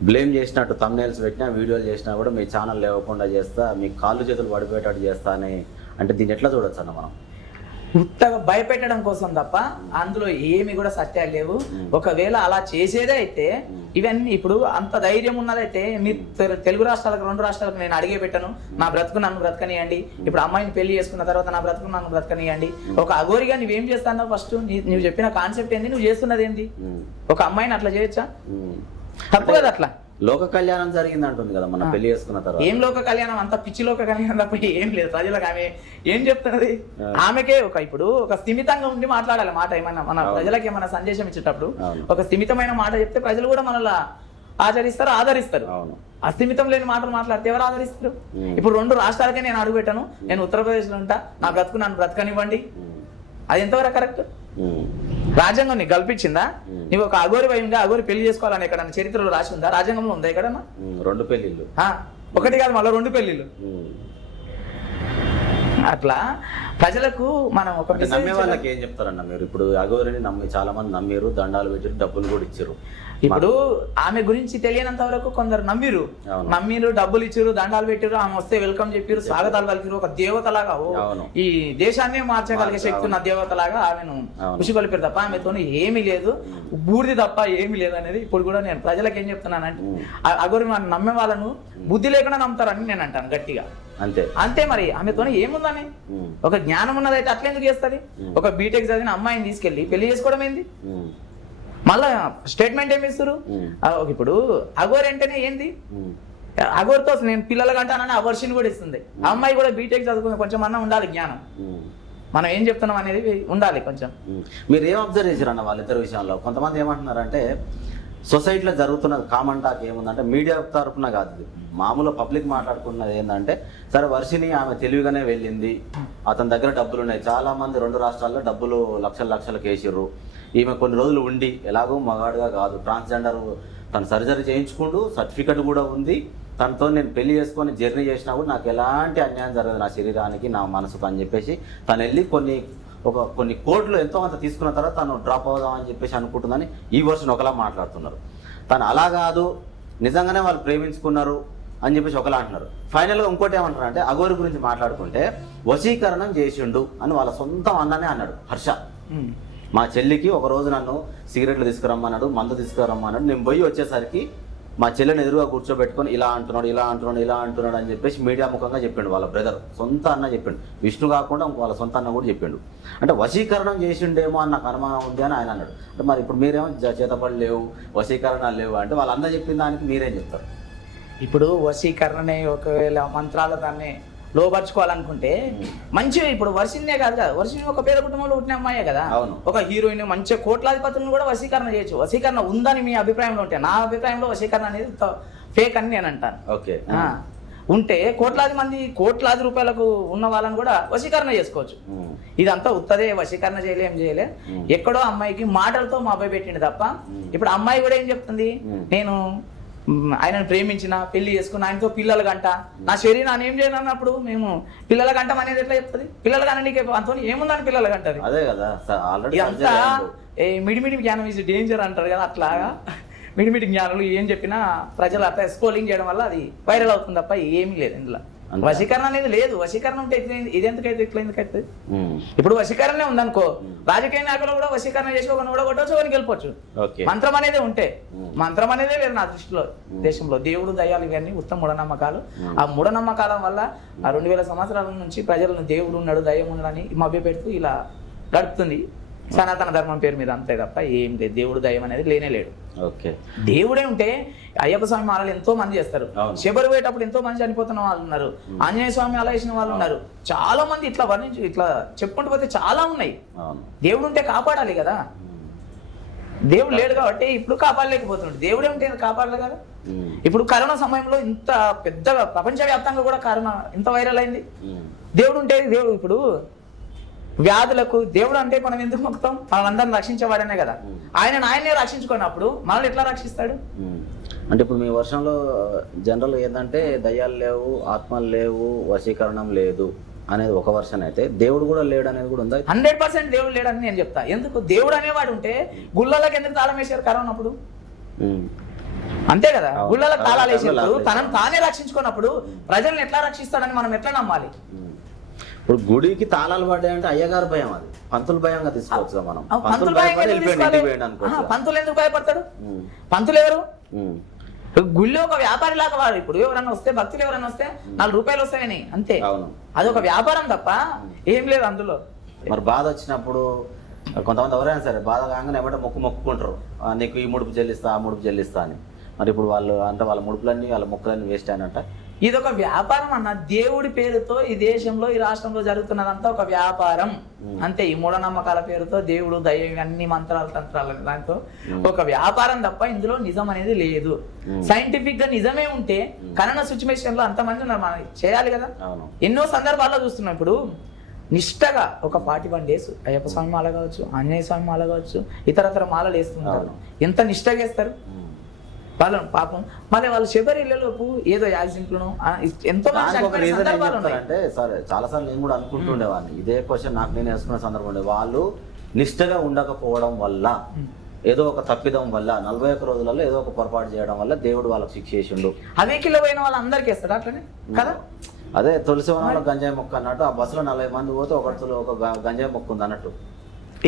బ్లేమ్ చేసినట్టు తమ్నైల్స్ పెట్టినా వీడియోలు చేసినా కూడా మీ ఛానల్ లేవకుండా చేస్తా, మీ కాళ్ళు చేతులు పడిపోయేటట్టు చేస్తా అని అంటే దీన్ని ఎట్లా చూడొచ్చు అన్న మనం? ఉత్తగా భయపెట్టడం కోసం తప్ప అందులో ఏమి కూడా సత్యాలు లేవు. ఒకవేళ అలా చేసేదే అయితే ఇవన్నీ ఇప్పుడు అంత ధైర్యం ఉన్నదైతే మీ తెలుగు రాష్ట్రాలకు 2 రాష్ట్రాలకు నేను అడిగే పెట్టను, నా బ్రతుకు నన్ను బ్రతకనియండి. ఇప్పుడు అమ్మాయిని పెళ్లి చేసుకున్న తర్వాత నా బ్రతుకు నన్ను బ్రతకనియండి. ఒక అఘోరిగా నువ్వేం చేస్తానో ఫస్ట్ నువ్వు చెప్పిన కాన్సెప్ట్ ఏంది, నువ్వు చేస్తున్నది ఏంది? ఒక అమ్మాయిని అట్లా చేయొచ్చా? తప్పు కదా. అట్లా లోక కళ్యాణం జరిగింది అంటుంది కదా మన పెళ్లి చేసుకున్న తర్వాత. ఏం లోక కళ్యాణం? అంత పిచ్చి లోక కళ్యాణం తప్ప ఏం లేదు. ప్రజలకు ఆమె ఏం చెప్తున్నది? ఆమెకే ఇప్పుడు ఒక స్థిమితంగా ఉండి మాట్లాడాలి మాట. ఏమన్నా మన ప్రజలకు ఏమైనా సందేశం ఇచ్చేటప్పుడు ఒక స్థిమితమైన మాట చెప్తే ప్రజలు కూడా మనల్ని ఆచరిస్తారు, ఆదరిస్తారు. అస్థిమితం లేని మాటలు మాట్లాడితే ఎవరు ఆదరిస్తారు? ఇప్పుడు 2 రాష్ట్రాలకే నేను అడుగు పెట్టాను, నేను ఉత్తరప్రదేశ్లో ఉంటా, నా బ్రతుకు నన్ను బ్రతకనివ్వండి, అది ఎంతవరకు కరెక్ట్? రాజ్యాంగం నీకు కల్పించిందా? నువ్వు ఒక అఘోరి వైంగా అఘోరి పెళ్లి చేసుకోవాలని ఎక్కడ చరిత్రలో రాసి ఉందా? రాజ్యాంగంలో ఉందా ఎక్కడన్నా? 2 పెళ్లిళ్ళు, ఒకటి కాదు మళ్ళీ 2 పెళ్లిళ్ళు. అట్లా ప్రజలకు మనం ఒక నమ్మే వాళ్ళకి ఏం చెప్తారన్న మీరు? ఇప్పుడు అఘోరిని నమ్మి చాలా మంది నమ్మిరు, దండాలు పెట్టారు, డబ్బులు కూడా ఇచ్చారు. ఇప్పుడు ఆమె గురించి తెలియనంత వరకు కొందరు నమ్మిరు, డబ్బులు ఇచ్చారు, దండాలు పెట్టారు, ఆమె వస్తే వెల్కమ్ చెప్పారు, స్వాగతాలు పలికిరు. ఒక దేవతలాగా ఈ దేశాన్ని మార్చగలిగే శక్తి ఉన్న దేవతలాగా ఆమెను కృషి కలిపారు తప్ప ఆమెతో ఏమీ లేదు, బూడిది తప్ప ఏమీ లేదు అనేది ఇప్పుడు కూడా నేను ప్రజలకు ఏం చెప్తున్నానంటే, అఘోరి నమ్మే వాళ్ళను బుద్ధి లేకుండా నమ్ముతారని నేను అంటాను గట్టిగా. అంతే మరి ఆమెతో ఏముందని? ఒక జ్ఞానం ఉన్నదైతే అట్లా ఎందుకు చేస్తుంది? ఒక బీటెక్ చదివిన అమ్మాయిని తీసుకెళ్లి పెళ్లి చేసుకోవడం ఏంది? మళ్ళా స్టేట్మెంట్ ఏమి ఇస్తారు? ఇప్పుడు అఘోరి అంటేనే ఏంది? అఘోరితో నేను పిల్లలకి అంటానని ఆ వర్షన్ కూడా ఇస్తుంది. ఆ అమ్మాయి కూడా బీటెక్ చదువుకుని కొంచెం అన్నా ఉండాలి జ్ఞానం. మనం ఏం చెప్తున్నాం అనేది ఉండాలి కొంచెం. మీరు ఏం అబ్జర్వ్ చేశారన్న వాళ్ళిద్దరు విషయాల్లో? కొంతమంది ఏమంటున్నారంటే సొసైటీలో జరుగుతున్న కామన్ టాక్ ఏముందంటే, మీడియా తరఫున కాదు, మామూలు పబ్లిక్ మాట్లాడుకున్నది ఏంటంటే, సరే వర్షిని ఆమె తెలివిగానే వెళ్ళింది, అతని దగ్గర డబ్బులు ఉన్నాయి, చాలా మంది 2 రాష్ట్రాల్లో డబ్బులు లక్షలకు వేసిర్రు, ఈమె కొన్ని రోజులు ఉండి ఎలాగో మగాడుగా కాదు, ట్రాన్స్జెండర్, తను సర్జరీ చేయించుకుంటూ సర్టిఫికెట్ కూడా ఉంది, తనతో నేను పెళ్లి చేసుకొని జర్నీ చేసినా కూడా నాకు ఎలాంటి అన్యాయం జరగదు నా శరీరానికి నా మనసుకు అని చెప్పేసి తను వెళ్ళి కొన్ని కోట్లు ఎంతో అంత తీసుకున్న తర్వాత తను డ్రాప్ అవుదామని చెప్పేసి అనుకుంటుందని ఈ వర్షన్ ఒకలా మాట్లాడుతున్నారు. తను అలా కాదు, నిజంగానే వాళ్ళు ప్రేమించుకున్నారు అని చెప్పేసి ఒకలా అంటున్నారు. ఫైనల్గా ఇంకోటి ఏమంటారు అంటే, అఘోరి గురించి మాట్లాడుకుంటే వశీకరణం చేసిండు అని వాళ్ళ సొంతం అన్ననే అన్నాడు హర్ష. మా చెల్లికి ఒక రోజు నన్ను సిగరెట్లు తీసుకురమ్మన్నాడు, మందు తీసుకురమ్మన్నాడు, నేను పోయి వచ్చేసరికి మా చెల్లెని ఎదురుగా కూర్చోబెట్టుకొని ఇలా అంటున్నాడు అని చెప్పేసి మీడియా ముఖంగా చెప్పిండు వాళ్ళ బ్రదర్, సొంత అన్న చెప్పిండు. విష్ణు కాకుండా వాళ్ళ సొంత అన్న కూడా చెప్పిండు. అంటే వశీకరణం చేసిండేమో అని నాకు అనుమానం ఉంది అని ఆయన అన్నాడు. అంటే మరి ఇప్పుడు మీరేమో చేతబడి లేవు, వశీకరణాలు లేవు అంటే వాళ్ళందరూ చెప్పిన దానికి మీరేం చెప్తారు? ఇప్పుడు వశీకరణనే ఒకవేళ మంత్రాల దాన్ని లోపరుచుకోవాలనుకుంటే మంచిగా ఇప్పుడు వర్షిన్నే కాదు కదా, వర్షిని ఒక పేద కుటుంబంలో పుట్టిన అమ్మాయే కదా. ఒక హీరోయిన్ మంచిగా కోట్లాధిపతులను కూడా వశీకరణ చేయొచ్చు. వశీకరణ ఉందని మీ అభిప్రాయంలో ఉంటే, నా అభిప్రాయంలో వశీకరణ అనేది ఫేక్ అని నేను అంటాను. ఓకే, ఉంటే కోట్లాది రూపాయలకు ఉన్న వాళ్ళని కూడా వశీకరణ చేసుకోవచ్చు. ఇదంతా ఉత్తదే, వశీకరణ చేయలే. ఎక్కడో అమ్మాయికి మాటలతో మా అబ్బాయి పెట్టిండు తప్ప, ఇప్పుడు అమ్మాయి కూడా ఏం చెప్తుంది, నేను ఆయనను ప్రేమించిన, పెళ్లి చేసుకున్న, ఆయనతో పిల్లల గంట, నా శరీరం ఆయన ఏం చేయనన్నప్పుడు మేము పిల్లల గంట అనేది ఎట్లా చెప్తుంది? పిల్లల గంట నీకే అంతో ఏముందని పిల్లల గంట? అదే కదా, ఇదంతా మిడిమిడి జ్ఞానం ఈజ్ డేంజర్ అంటారు కదా, అట్లాగా మిడిమిడి జ్ఞానులు ఏం చెప్పినా ప్రజలు అట్లా స్క్రోలింగ్ చేయడం వల్ల అది వైరల్ అవుతుంది తప్ప ఏమీ లేదు ఇందులో. వశీకరణ అనేది లేదు. వశీకరణ ఉంటే ఇది ఎందుకైతే ఇట్లా ఎందుకైతే? ఇప్పుడు వశీకరణనే ఉందనుకో, రాజకీయ నాయకులు కూడా వశీకరణ చేసి ఒకరిని కూడా కొట్టవచ్చు, ఒకరికి వెళ్ళిపోవచ్చు. మంత్రం అనేది ఉంటే, మంత్రం అనేదే లేదు నా దృష్టిలో. దేశంలో దేవుడు దయాలు ఇవన్నీ ఉత్తమ మూఢనమ్మకాలు. ఆ మూఢనమ్మకాల వల్ల ఆ 2000 సంవత్సరాల నుంచి ప్రజలను దేవుడు ఉన్నాడు, దయ్యం ఉన్నాడని మభ్య పెడుతూ ఇలా గడుపుతుంది సనాతన ధర్మం పేరు మీద, అంతే తప్ప ఏం లేదు. దేవుడు దయ్యం అనేది లేనే లేడు. ఓకే, దేవుడే ఉంటే అయ్యప్ప స్వామి మాలలు ఎంతో మంది చేస్తారు, శబరి పోయేటప్పుడు ఎంతో మంది చనిపోతున్న వాళ్ళు ఉన్నారు, ఆంజనేయ స్వామి అలా వేసిన వాళ్ళు ఉన్నారు, చాలా మంది ఇట్లా వర్ణించి ఇట్లా చెప్పుకుంటూ పోతే చాలా ఉన్నాయి. దేవుడు ఉంటే కాపాడాలి కదా, దేవుడు లేడు కాబట్టి ఇప్పుడు కాపాడలేకపోతున్నాడు. దేవుడే ఉంటే కాపాడలే కదా. ఇప్పుడు కరోనా సమయంలో ఇంత పెద్దగా ప్రపంచవ్యాప్తంగా కూడా కరోనా ఇంత వైరల్ అయింది. దేవుడు ఉంటే, దేవుడు ఇప్పుడు వ్యాధులకు దేవుడు అంటే మనం ఎందుకు మొక్కుతాం? మనల్ని రక్షించేవాడనే కదా. ఆయనే రక్షించుకున్నప్పుడు మనల్ని ఎట్లా రక్షిస్తాడు? అంటే ఇప్పుడు మీ వర్షంలో జనరల్ ఏంటంటే దయ్యాలు లేవు, ఆత్మలు లేవు, వశీకరణం లేదు అనేది ఒక వర్షన్ అయితే, దేవుడు కూడా లేడు అనేది కూడా ఉందా? 100% దేవుడు లేడని నేను చెప్తా. ఎందుకు? దేవుడు అనేవాడు ఉంటే గుళ్ళకి ఎందుకు తాళం వేసారు కరోనా అప్పుడు? అంతే కదా, గుళ్ళకి తాళాలు వేసినప్పుడు తనను తానే రక్షించుకున్నప్పుడు ప్రజల్ని ఎట్లా రక్షిస్తాడని మనం ఎట్లా నమ్మాలి? ఇప్పుడు గుడికి తాళాలు పడ్డాయంటే అయ్యగారు భయం, అది పంతుల భయంగా తీసుకోవచ్చు మనం. పంతులు ఎందుకు భయపడతాడు? పంతులు ఎవరు? గుళ్ళో ఒక వ్యాపారి లాగా వాడు. ఇప్పుడు ఎవరైనా వస్తే, భక్తులు ఎవరైనా వస్తే 4 రూపాయలు వస్తాయని, అంతే. అది ఒక వ్యాపారం తప్ప ఏం లేదు అందులో. మరి బాధ వచ్చినప్పుడు కొంతమంది ఎవరైనా సరే బాధ కాగానే ఏమంటే మొక్కుకుంటారు, నీకు ఈ ముడుపు చెల్లిస్తా, ఆ ముడుపు చెల్లిస్తా అని. మరి ఇప్పుడు వాళ్ళు అంటే వాళ్ళ ముడుపులన్నీ, వాళ్ళ మొక్కులన్నీ వేస్ట్ అయినట్ట. ఇది ఒక వ్యాపారం అన్న. దేవుడి పేరుతో ఈ దేశంలో, ఈ రాష్ట్రంలో జరుగుతున్నదంతా ఒక వ్యాపారం అంతే. ఈ మూఢనమ్మకాల పేరుతో దేవుడు, దయ్యం, అన్ని మంత్రాలు, తంత్రాలు దాంతో ఒక వ్యాపారం తప్ప ఇందులో నిజం అనేది లేదు. సైంటిఫిక్ గా నిజమే ఉంటే కరోనా సిచ్యువేషన్ లో అంతమంది ఉన్నారు, మనం చేయాలి కదా. ఎన్నో సందర్భాల్లో చూస్తున్నాం. ఇప్పుడు నిష్టగా ఒక 41 days అయ్యప్ప స్వామి మాల కావచ్చు, ఆంజనేయ స్వామి మాల కావచ్చు, ఇతరతర మాలలు వేస్తుంటారు. ఎంత నిష్టగా వేస్తారు వాళ్ళను పాపం. మళ్ళీ వాళ్ళు శబరిలోపు ఏదో యాక్సిడెంట్లను ఎంతో అంటే సరే, చాలా సార్లు నేను కూడా అనుకుంటుండేవాడిని ఇదే క్వశ్చన్, నాకు నేను వేసుకున్న సందర్భం ఉండే. వాళ్ళు నిష్టగా ఉండకపోవడం వల్ల, ఏదో ఒక తప్పిదం వల్ల, 41 రోజులలో ఏదో ఒక పొరపాటు చేయడం వల్ల దేవుడు వాళ్ళకి శిక్ష చేసిండు. అదే కిలో పోయిన వాళ్ళు అందరికీ వేస్తాడు అట్లనే కదా. అదే తులసి వనంలో గంజాయి మొక్క అన్నట్టు, ఆ బస్సులో 40 మంది పోతే ఒక గంజాయి మొక్క ఉంది అన్నట్టు.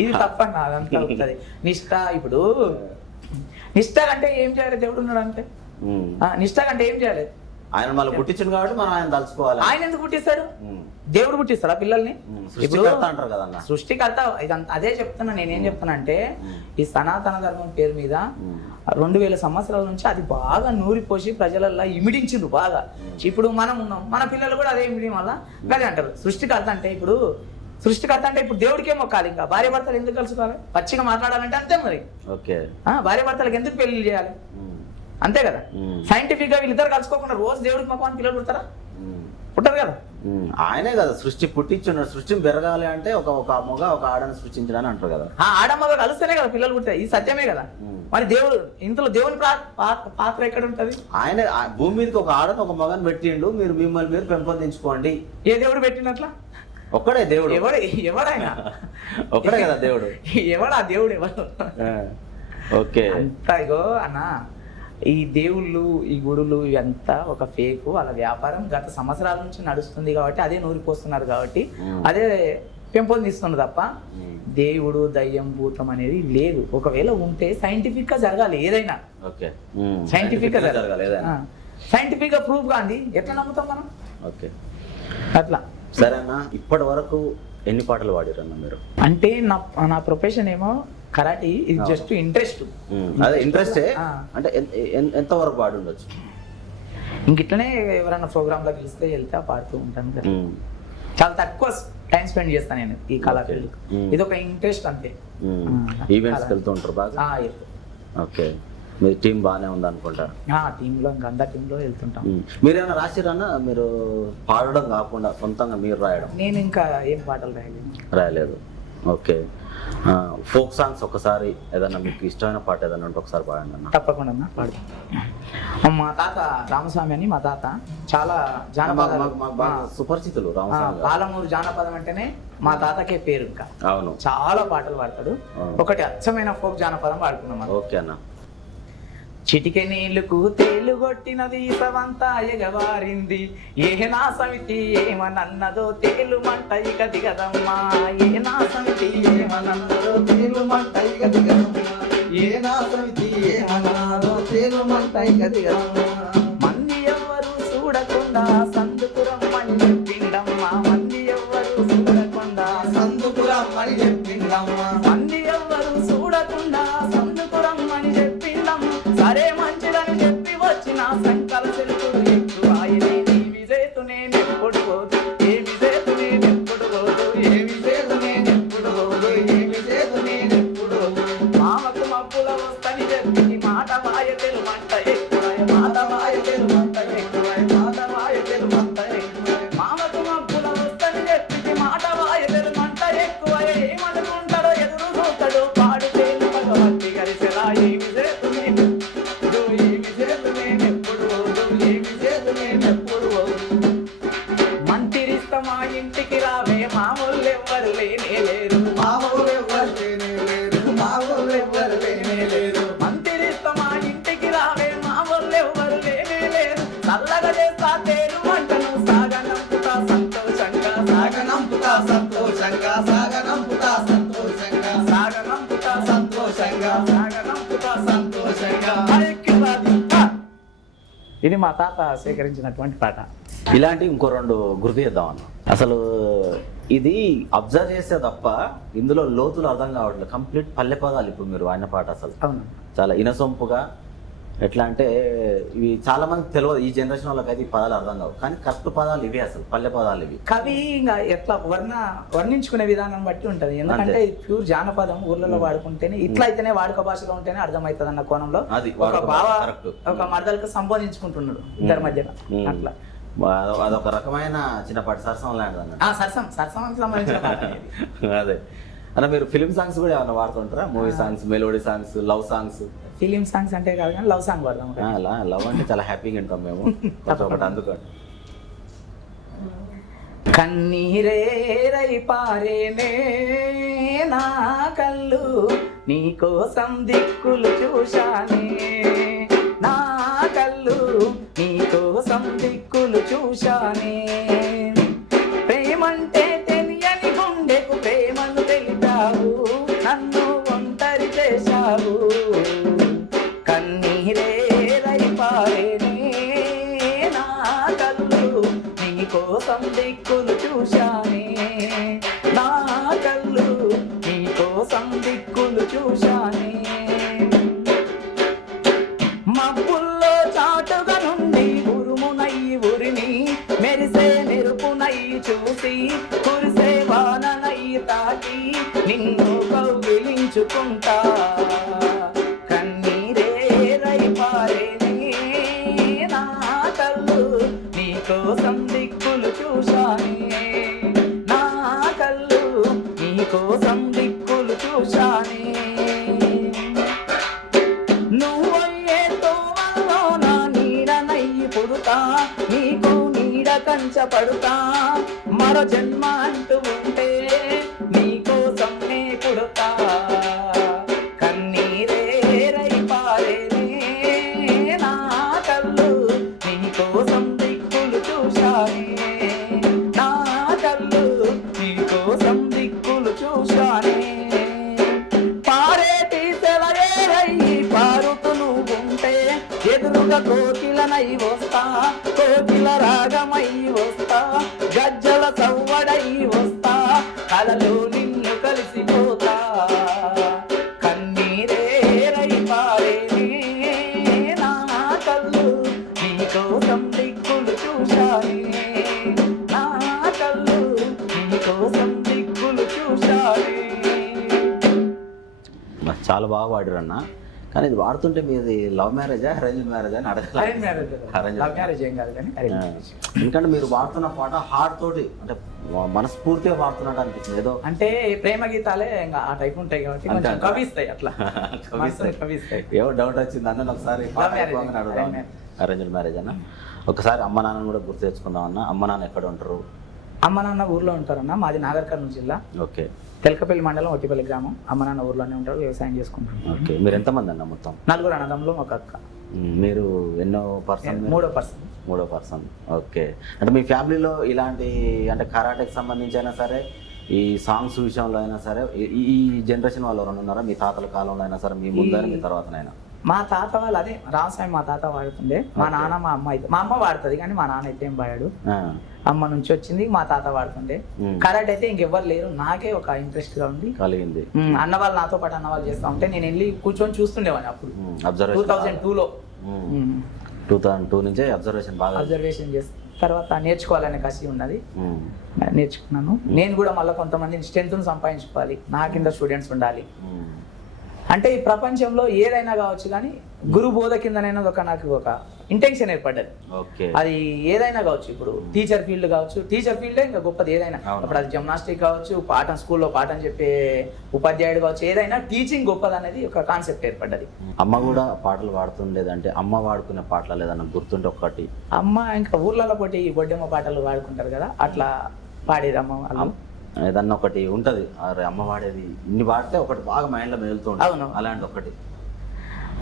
ఇది తప్పండి, అదంతా ఉంటుంది. నిష్ట ఇప్పుడు నిష్ట అంటే ఏం చేయాలి? దేవుడు ఉన్నాడు అంటే నిష్ట అంటే ఏం చేయాలి? ఆయన మళ్ళీ పుట్టించిండు కాబట్టి మనం ఆయన తలుచుకోవాలి. ఆయన ఎందుకు పుట్టిస్తాడు? దేవుడు పుట్టిస్తాడా పిల్లల్ని? సృష్టికర్త అంటారు కదన్న. సృష్టికర్త. ఇదంతా అదే చెప్తున్నా. నేనేం చెప్తున్నా అంటే, ఈ సనాతన ధర్మం పేరు మీద 2000 సంవత్సరాల నుంచి అది బాగా నూరిపోసి ప్రజలల్లో ఇమిడించిండు బాగా. ఇప్పుడు మనం ఉన్నాం, మన పిల్లలు కూడా అదే ఇమిడి వల్ల అదే అంటారు సృష్టికర్త అంటే. ఇప్పుడు సృష్టికర్త అంటే ఇప్పుడు దేవుడికే మొక్కాలి. ఇంకా భార్య భర్తలు ఎందుకు కలుసుకోవాలి? పచ్చిగా మాట్లాడాలంటే అంతే మరి. భార్య భర్తలకు ఎందుకు పెళ్లి చేయాలి? అంతే కదా. సైంటిఫిక్ గా వీళ్ళిద్దరు కలుసుకోకుండా రోజు దేవుడికి మొక్కమని పిల్లలు పుడతారా? పుట్టరు కదా. ఆయనే కదా సృష్టి పుట్టించున్నాడు. సృష్టిని పెరగాలి అంటే ఒక మగ ఒక ఆడని సృష్టించడని అంటారు కదా. ఆడమ్మగా కలిస్తేనే కదా పిల్లలు పుట్టాయి. ఇది సత్యమే కదా. మరి దేవుడు ఇంతలో దేవుని పాత్ర ఎక్కడ ఉంటది? ఆయన భూమి మీదకి ఒక ఆడని ఒక మగని పెట్టిండు, మీరు మిమ్మల్ని మీరు పెంపొందించుకోండి. ఏ దేవుడు పెట్టినట్లా? ఒక్కడే దేవుడు. ఎవడైనా ఒక్కడే కదా దేవుడు. ఎవడా దేవుడు? ఎవరు? ఓకే, అంతా ఇగో అన్న, ఈ దేవుళ్ళు, ఈ గుడులు ఇవంతా ఒక ఫేక్. వాళ్ళ వ్యాపారం గత సంవత్సరాల నుంచి నడుస్తుంది కాబట్టి అదే నూరిపోస్తున్నారు కాబట్టి అదే పెంపొందిస్తుంది తప్ప దేవుడు దయ్యం భూతం అనేది లేదు. ఒకవేళ ఉంటే సైంటిఫిక్ గా జరగాలి ఏదైనా. ఓకే, సైంటిఫిక్ గా జరగాలి ఏదైనా. సైంటిఫిక్ గా ప్రూఫ్ కాంది ఎట్లా నమ్ముతాం మనం? ఓకే, అట్లా. సరే అన్న, ఇప్పటి వరకు ఎన్ని పాటలు పాడిరన్న మీరు? అంటే నా ప్రొఫెషన్ ఏమో కరాటీ, ఇది జస్ట్ ఇంట్రెస్ట్. అదే ఇంట్రెస్టే. అంటే ఎంత వరకు పాడి ఉండొచ్చు? ఇంక ఇట్లనే ఎవరైనా ప్రోగ్రామ్ లో పిలిస్తే వెళ్తే పాడుతూ ఉంటాను కదా. చాలా తక్కువ టైం స్పెండ్ చేస్తాను నేను ఈ కళాకారులు. ఇది ఒక ఇంట్రెస్ట్ అంతే. ఈవెంట్స్ వెళ్తూ ఉంటారు బాగా? ఓకే, మీ టీం బాగానే ఉంది అనుకుంటారు? టీంలో ఇంకా అందరి టీంలో వెళ్తుంటాం. మీరేమైనా రాసిరన్నా? మీరు పాడడం కాకుండా సొంతంగా మీరు రాయడం? నేను ఇంకా ఏం పాటలు రాయలేదు. ఓకే, ఫోక్ సాంగ్స్ ఒకసారి ఏదన్నా మీకు ఇష్టమైన పాట ఏదన్నా ఉంటే ఒకసారి పాడండి అన్న. తప్పకుండా పాడతాం. మా తాత రామస్వామి అని, మా తాత చాలా సుపరిచితులు. రామస్వామి పాలమూరు జానపదం అంటేనే మా తాతకే పేరు. ఇంకా అవును, చాలా పాటలు పాడతాడు. ఒకటి అచ్చమైన ఫోక్ జానపదం పాడుకున్నాం. ఓకే అన్న. చిటికె నీళ్లకు తేలు కొట్టినది సవంతా ఎగవారింది, ఏ నా సమితి ఏమనన్నదో తేలు మంట ఇక దిగదమ్మా, ఏ నా సమితి ఏమనన్నదో తేలు మంట ఇక దిగదమ్మా, ఏ నా సమితి ఏమనన్నదో తేలు మంట ఇక దిగదమ్మా. మంది ఎవ్వరు చూడకుండా సందుకురమ్మని చెప్పిండమ్మా, మంది ఎవ్వరు చూడకుండా సందుకురమ్మని చెప్పిండమ్మా, మంది ఎవ్వరు చూడకుండా సందుకురమ్మని చెప్పిండమ్మా. సరే మంచిదని చెప్పి వచ్చిన సంకల చెరుకుడు ఎక్కువాయని, ఏమి చేతు నేను ఎప్పుడు పోదు, ఏమి చేతు నేను ఎప్పుడు పోదు, ఏమి చేతు నేను ఎప్పుడు పోదు, ఏమి చేతు నేను ఎప్పుడు పోదు. మామకు మబ్బుల వస్తని చెప్పి మాట వాయ తెలుమంట ఎక్కువ, మాట వాయ తెలుమంట ఎక్కువ, మాట వాయ తెలుమంట ఎక్కువ. మామకు మబ్బుల వస్తని చెప్పి మాట వాయ తెలుమంట ఎక్కువ. ఏమనుకుంటాడో ఎదురు చూస్తాడు పాడు తేలు భగవతి గరిసెలా, ఏమి చేతు నేను మంతిరిస్తమా ఇంటికి రావే, మామూలు ఎవ్వరు లేనే లేరు, మామూలు ఎవ్వరు లేనే లేరు, మామూలు ఎవ్వరు లేనే లేరు. మంతిరిస్తమా ఇంటికి రావే, మామూలు ఎవ్వరు లేనే లేరు. చల్లగా చేస్తా తేలు మంటను సాగనంపుతా సంతోషంగా, సాగనంపుతా సంతోషంగా, సాగనంపుతా సంతోషంగా, సాగనంపుతా సంతోషంగా, సాగనంపుతా సంతోషంగా. ఇది మా తాత సేకరించినటువంటి పాట. ఇలాంటి ఇంకో రెండు గుర్తు చేద్దాం అన్న. అసలు ఇది అబ్జర్వ్ చేస్తే తప్ప ఇందులో లోతులు అర్థం కావట్లేదు. కంప్లీట్ పల్లె పదాలు ఇప్పుడు మీరు వాడిన పాట. అసలు చాలా ఇనసొంపుగా, ఎట్లా అంటే ఇవి చాలా మంది తెలియదు, ఈ జనరేషన్ వాళ్ళకి అయితే ఈ పదాలు అర్థం కావు, కానీ కరెక్ట్ పదాలు ఇవి, అసలు పల్లె పదాలు ఇవి. కవి ఇంకా ఎట్లా వర్ణించుకునే విధానం బట్టి ఉంటది. ఎందుకంటే ఇది ప్యూర్ జానపదం, ఊర్లలో వాడుకుంటేనే ఇట్లా అయితేనే వాడుక భాషలో ఉంటేనే అర్థమవుతుంది అన్న కోణంలో ఒక బావ ఒక మరదలకు సంబోధించుకుంటున్నాడు ఇద్దరి మధ్యన. అట్లా అదొక రకమైన చిన్నపాటి సరసం లాంటిది అన్న. సరసం సంబంధించిన అదే అన్న. మీరు ఫిలిం సాంగ్స్ కూడా ఏమన్నా వాడుతుంటారా? Movie songs, melody songs, love songs? Film songs అంటే కాదు కానీ లవ్ సాంగ్ వాడదాం. లవ్ అంటే చాలా హ్యాపీగా ఉంటాం మేము. ఒకటి అందుకోండి. కన్నీరేరై పారేనే నా కళ్ళు, నీ కోసం దిక్కులు చూశానే, నా కళ్ళు నీ కోసం దిక్కులు చూశానే. ప్రేమంటే తెలియని గుండెకు ప్రేమను తెలిపావు, నన్ను ఒంటరి చేశావు. కన్నీరేరై పారేనే నా కళ్ళు, నీ కోసం దిక్కులు చూశానే, నా కళ్ళు నీ కోసం దిక్కులు చూశానే. మబ్బుల్లో చాటుగా నుండి ఉరుమునయ్యి ఉరిని, మెరిసే మెరుపునయ్యి చూసి, కురిసే వాననయ్యి తాకి, నిన్ను కౌగిలించుకుంటా. కన్నీరేరై పారేనే నా కళ్ళు, నీ కోసం దిక్కులు చూశానే, నా కళ్ళు నీ కోసం దిక్కులు చూశానే. నువ్వయ్యే తోవల్లో నా నీడనయ్యి పుడుతా, నీకు నీడ కంచ పడుతా. మరో జన్మ అంటూ ఉంటే నీకోసం నే పుడుతా. కన్నీరేరై పారేనే నా కళ్ళు, నీకోసం దిక్కులు చూశానే, నా కళ్ళు నీకోసం దిక్కులు వస్తా గజ్జల సవ్వడై వస్తా కలలో నిన్ను కలిసిపోతా కన్నీరే రై పారేనే నా కళ్ళు నీకోసం దిక్కులు చూశానే నా కళ్ళు నీకోసం దిక్కులు చూశానే. చాలా బాగా పాడారన్న. కానీ ఇది వాడుతుంటే మీది లవ్ మ్యారేజా అరేంజ్ మ్యారేజా అని arrange marriage arrange love marriage ఏం కాదు కానీ అరేంజ్ మ్యారేజ్. ఎందుకంటే మీరు పాడుతున్న పాట హార్ట్ తోటి అంటే మనస్ఫూర్తిగా పాడుతున్నట్టు అనిపిస్తుంది. ఏదో అంటే ప్రేమ గీతాలే ఇంకా ఆ టైప్ ఉంటాయి కాబట్టి కొంచెం కవిస్తాయి అట్లా కవిస్తాయి. ఏవో డౌట్ వచ్చింది అన్న ఒకసారి అరేంజ్డ్ మ్యారేజ్ అన్న. ఒకసారి అమ్మ నాన్నని కూడా గుర్తు తెచ్చుకుందాం అన్న. అమ్మ నాన్న ఎక్కడ ఉంటారు? అమ్మ నాన్న ఊర్లో ఉంటారన్న. మాది నాగర్ కర్నూలు జిల్లా, ఓకే, తెలకపల్లి మండలం, ఒట్టిపల్లి గ్రామం. అమ్మ నాన్న ఊర్లోనే ఉంటారు, వ్యవసాయం చేసుకుంటారు. ఓకే, మీరు ఎంతమంది అన్న మొత్తం? 4 అన్నదమ్ములు, ఒక అక్క. మీరు ఎన్నో పర్సన్? మూడో పర్సన్. ఓకే, అంటే మీ ఫ్యామిలీలో ఇలాంటి అంటే కరాటేకి సంబంధించి అయినా సరే, ఈ సాంగ్స్ విషయంలో అయినా సరే, ఈ జనరేషన్ వాళ్ళు ఎవరైనా ఉన్నారా? మీ తాతల కాలంలో అయినా సరే, మీ ముందర మీ తర్వాతనైనా? మా తాత వాళ్ళు అదే రామస్వామి మా తాత వాడుతుండే. మా నాన్న మా అమ్మ అయితే, మా అమ్మ వాడుతుంది కానీ మా నాన్న అయితే ఏం వాడాడు. అమ్మ నుంచి వచ్చింది, మా తాత వాడుతుండే. కరాటే అయితే ఇంకెవ్వరు లేరు, నాకే ఒక ఇంట్రెస్ట్ గా ఉంది కలిగింది. అన్న వాళ్ళు నాతో పాటు అన్న వాళ్ళు చేస్తా ఉంటే నేను వెళ్ళి కూర్చొని చూస్తుండేవాడిని. అప్పుడు 2002లో 2002 నుంచే అబ్జర్వేషన్ చేస్తా. తర్వాత నేర్చుకోవాలనే కసి ఉన్నది, నేర్చుకున్నాను. నేను కూడా మళ్ళీ కొంతమంది స్ట్రెంత్ను సంపాదించుకోవాలి, నా కింద స్టూడెంట్స్ ఉండాలి. అంటే ఈ ప్రపంచంలో ఏదైనా కావచ్చు కానీ గురు బోధ కిందనైనా నాకు ఒక ఇంటెన్షన్ ఏర్పడ్డది. అది ఏదైనా కావచ్చు. ఇప్పుడు టీచర్ ఫీల్డ్ కావచ్చు, టీచర్ ఫీల్డే ఇంకా గొప్పది ఏదైనా. ఇప్పుడు అది జిమ్నాస్టిక్ కావచ్చు, పాఠం స్కూల్లో పాఠం చెప్పే ఉపాధ్యాయుడు కావచ్చు, ఏదైనా టీచింగ్ గొప్పది అనేది ఒక కాన్సెప్ట్ ఏర్పడ్డది. అమ్మ కూడా పాటలు పాడుతుండేది. అంటే అమ్మ వాడుకునే పాటలు లేదన్న గుర్తుంటే ఒకటి? అమ్మ ఇంకా ఊర్లలో పోటీ బొడ్డెమ్మ పాటలు పాడుకుంటారు కదా, అట్లా పాడేది అమ్మ వాళ్ళు. ఏదన్నా ఒకటి ఉంటది, అరే అమ్మ వాడేది, ఇన్ని పాడితే ఒకటి బాగా మైండ్ లో మెదులుతుంది. అవును, అలాంటి ఒకటి.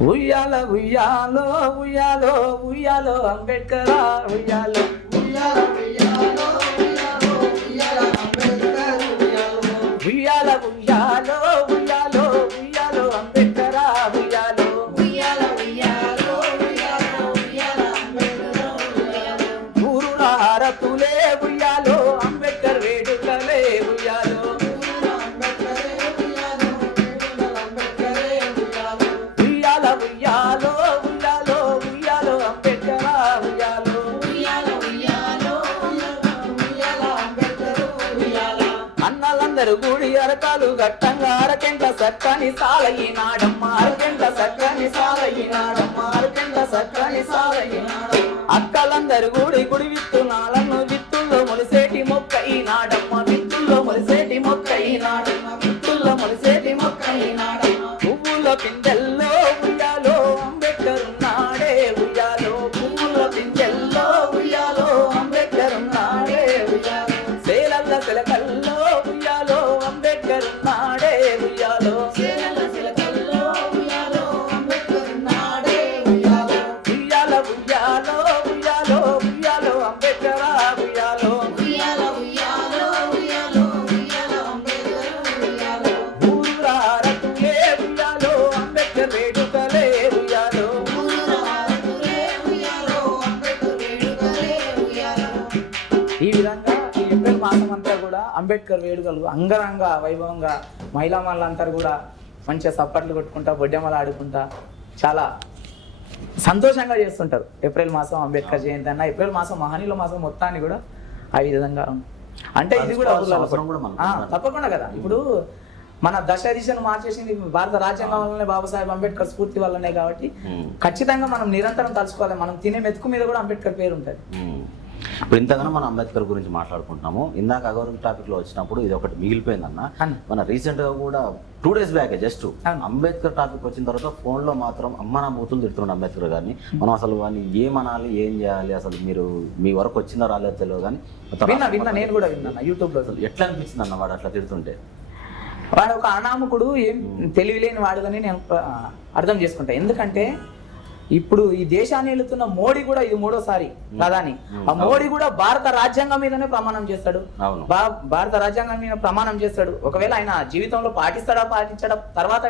ఉయ్యాల ఉయ్యాలో ఉయ్యాలో ఉయ్యాలో అంబేద్కర్ ఉయ్యాలో ఉయ్యాల ఉయ్యాలో ఉయ్యాలో ఉయ్యాల అంబేద్కర్ ఉయ్యాల ఉయ్యాలో ఉయ్యాలో ఉయ్యాలో అంబేద్కర్ ఉయ్యాలో ఉయ్యాల ఉయ్యాలో ఉయ్యాలో ఉయ్యాల అంబేద్కర్ ఉయ్యాలో ఊరుల హారతులే ఉయ్యాలో అంబేద్కర్ వేడుకలే ఉయ్యాలో ఉయ్యాలో ఉయ్యాలో ఉయ్యాలో అంబేద్కర్ ఉయ్యాలో ఉయ్యాలో ఉయ్యాలో ఉయ్యాలో అంబేద్కర్ ఉయ్యాలో. అన్నలందరూ గుడి అరకాలు గట్టంగా అరకెంట సక్కని సాలయ్యినాడమ్మ, అరకెంట సక్కని సాలయ్యినాడమ్మ, అరకెంట సక్కని సాలయ్యినాడమ్మ. అక్కలందరూ గుడి విత్తునాలను విత్తుల్లో మొలిసేటి మొక్క ఈనాడమ్మ, విత్తుల్లో మొలిసేటి మొక్క ఈనాడమ్మ, విత్తుల్లో మొలిసేటి మొక్క ఈనాడమ్మ. పువ్వుల పిందెల్లో ఉయ్యాలో అంబేద్కర్ ఉన్నాడే ఉయ్యాలో, పువ్వుల పిందెల్లో ఉయ్యాలో అంబేద్కర్ ఉన్నాడే ఉయ్యాలో. సేలల్ల సిలకల్లో ఉయ్యాలో అంబేద్కర్ ఉన్నాడే ఉయ్యాలో, సేలల్ల సిలకల్లో ఉయ్యాలో అంబేద్కర్ ఉన్నాడే ఉయ్యాలో. ఉయ్యాల ఉయ్యాలో ఉయ్యాలో ఉయ్యాలో అంబేద్కర్ ఉయ్యాలో ఉయ్యాల ఉయ్యాలో ఉయ్యాలో ఉయ్యాలో అంబేద్కర్ ఉయ్యాలో. ఊరుల హారతులే ఉయ్యాలో అంబేద్కర్ వేడుకలే ఉయ్యాలో, ఊరుల హారతులే ఉయ్యాలో అంబేద్కర్ వేడుకలే ఉయ్యాలో. ఈ విధంగా ఈ ఏప్రిల్ మాసం అంతా కూడా అంబేద్కర్ వేడుకలు అంగరంగ వైభవంగా మహిళా మనులంతా కూడా మంచిగా సప్పట్లు కొట్టుకుంటా, బొడ్డెమ్మలు ఆడుకుంటా చాలా సంతోషంగా చేస్తుంటారు. ఏప్రిల్ మాసం అంబేద్కర్ జయంతి అన్న, ఏప్రిల్ మాసం మహనీయుల మాసం మొత్తాన్ని కూడా ఆ విధంగా అంటే ఇది కూడా తప్పకుండా కదా. ఇప్పుడు మన దశ దిశను మార్చేసింది భారత రాజ్యాంగం వల్లనే, బాబాసాహెబ్ అంబేద్కర్ స్ఫూర్తి వల్లనే. కాబట్టి ఖచ్చితంగా మనం నిరంతరం తలుచుకోవాలి. మనం తినే మెతుకు మీద కూడా అంబేద్కర్ పేరు ఉంటుంది. ఇప్పుడు ఇంతగానో మనం అంబేద్కర్ గురించి మాట్లాడుకుంటున్నాము. ఇందాక అగౌరవ టాపిక్ లో వచ్చినప్పుడు ఇది ఒకటి మిగిలిపోయిందన్న. మన రీసెంట్ గా కూడా 2 days back just Ambedkar topic వచ్చిన తర్వాత ఫోన్ లో మాత్రం అమ్మ నా మూతులు తిడుతున్నాడు అంబేద్కర్ గారిని. మనం అసలు వాడిని ఏమనాలి, ఏం చేయాలి, అసలు మీరు మీ వరకు వచ్చిందో రాలేదు తెలియదు కానీ నేను కూడా విన్నాను యూట్యూబ్ లో. అసలు ఎట్లా అనిపించింది అన్న వాడు అట్లా తిడుతుంటే? వాడు ఒక అనామకుడు, ఏం తెలివి లేని వాడుదని నేను అర్థం చేసుకుంటా. ఎందుకంటే ఇప్పుడు ఈ దేశాన్ని వెళుతున్న మోడీ కూడా ఇది మూడోసారి ప్రధాని. ఆ మోడీ కూడా భారత రాజ్యాంగం మీదనే ప్రమాణం చేస్తాడు. భారత రాజ్యాంగం మీద ప్రమాణం చేస్తాడు. ఒకవేళ ఆయన జీవితంలో పాటించడా తర్వాత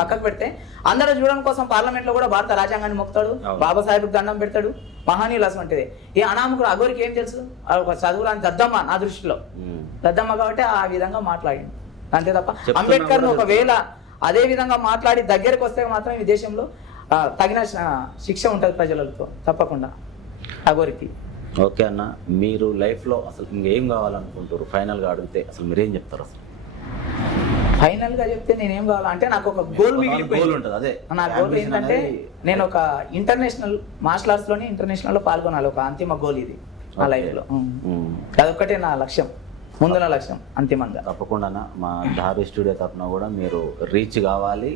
పక్కకు పెడితే అందరూ చూడడం కోసం పార్లమెంట్ లో కూడా భారత రాజ్యాంగాన్ని మొక్కుతాడు, బాబాసాహెబ్ దండం పెడతాడు. మహనీయులు అసలు ఈ అనామకుడు అగోరికి ఏం తెలుసు? ఒక చదువురాని దద్దమ్మ నా దృష్టిలో, దద్దమ్మ కాబట్టి ఆ విధంగా మాట్లాడింది అంతే తప్ప అంబేద్కర్ ఒకవేళ అదే విధంగా మాట్లాడి దగ్గరకు వస్తే మాత్రం ఈ దేశంలో తగిన శిక్ష ఉంటుంది ప్రజలతో తప్పకుండా అగోరికి. ఓకే అన్న, మీరు లైఫ్లో అసలు ఇంకేం కావాలనుకుంటారు? ఫైనల్గా అడిగితే అసలు మీరేం చెప్తారు? అసలు ఫైనల్ గా చెప్తే నేనేం కావాలంటే నాకు ఒక గోల్ మిగిలిపోయింది. అదే నా గోల్ ఏంటంటే నేను ఒక ఇంటర్నేషనల్ మార్షల్ ఆర్ట్స్ లోని ఇంటర్నేషనల్ లో పాల్గొనాలి. ఒక అంతిమ గోల్ ఇది నా లైఫ్ లో. అదొక్కటే నా లక్ష్యం, ముందున్న లక్ష్యం అంతిమంగా. తప్పకుండా మా ధారీ స్టూడియో తరఫున కూడా మీరు రీచ్ కావాలి.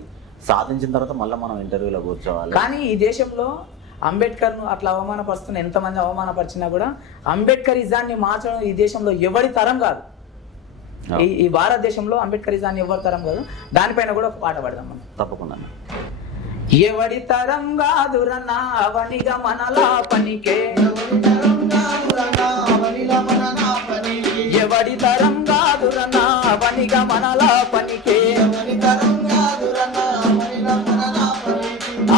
సాధించిన తర్వాత మళ్ళీ మనం ఇంటర్వ్యూలో కూర్చోవాలి. కానీ ఈ దేశంలో అంబేద్కర్ను అట్లా అవమానపరుస్తున్న ఎంతమంది అవమానపరిచినా కూడా అంబేద్కరిజాన్ని మార్చడం ఈ దేశంలో ఎవరి తరం కాదు. ఈ భారతదేశంలో అంబేద్కరిజాన్ని ఎవరి తరం కాదు. దానిపైన కూడా ఒక పాట పాడదాం మనం. తప్పకుండా. ఎవడి తరం కాదురన్నా అవనిగా మనలా పనికే, ఎవడి తరం కాదురన్నా అవనిగా మనలా పనికే,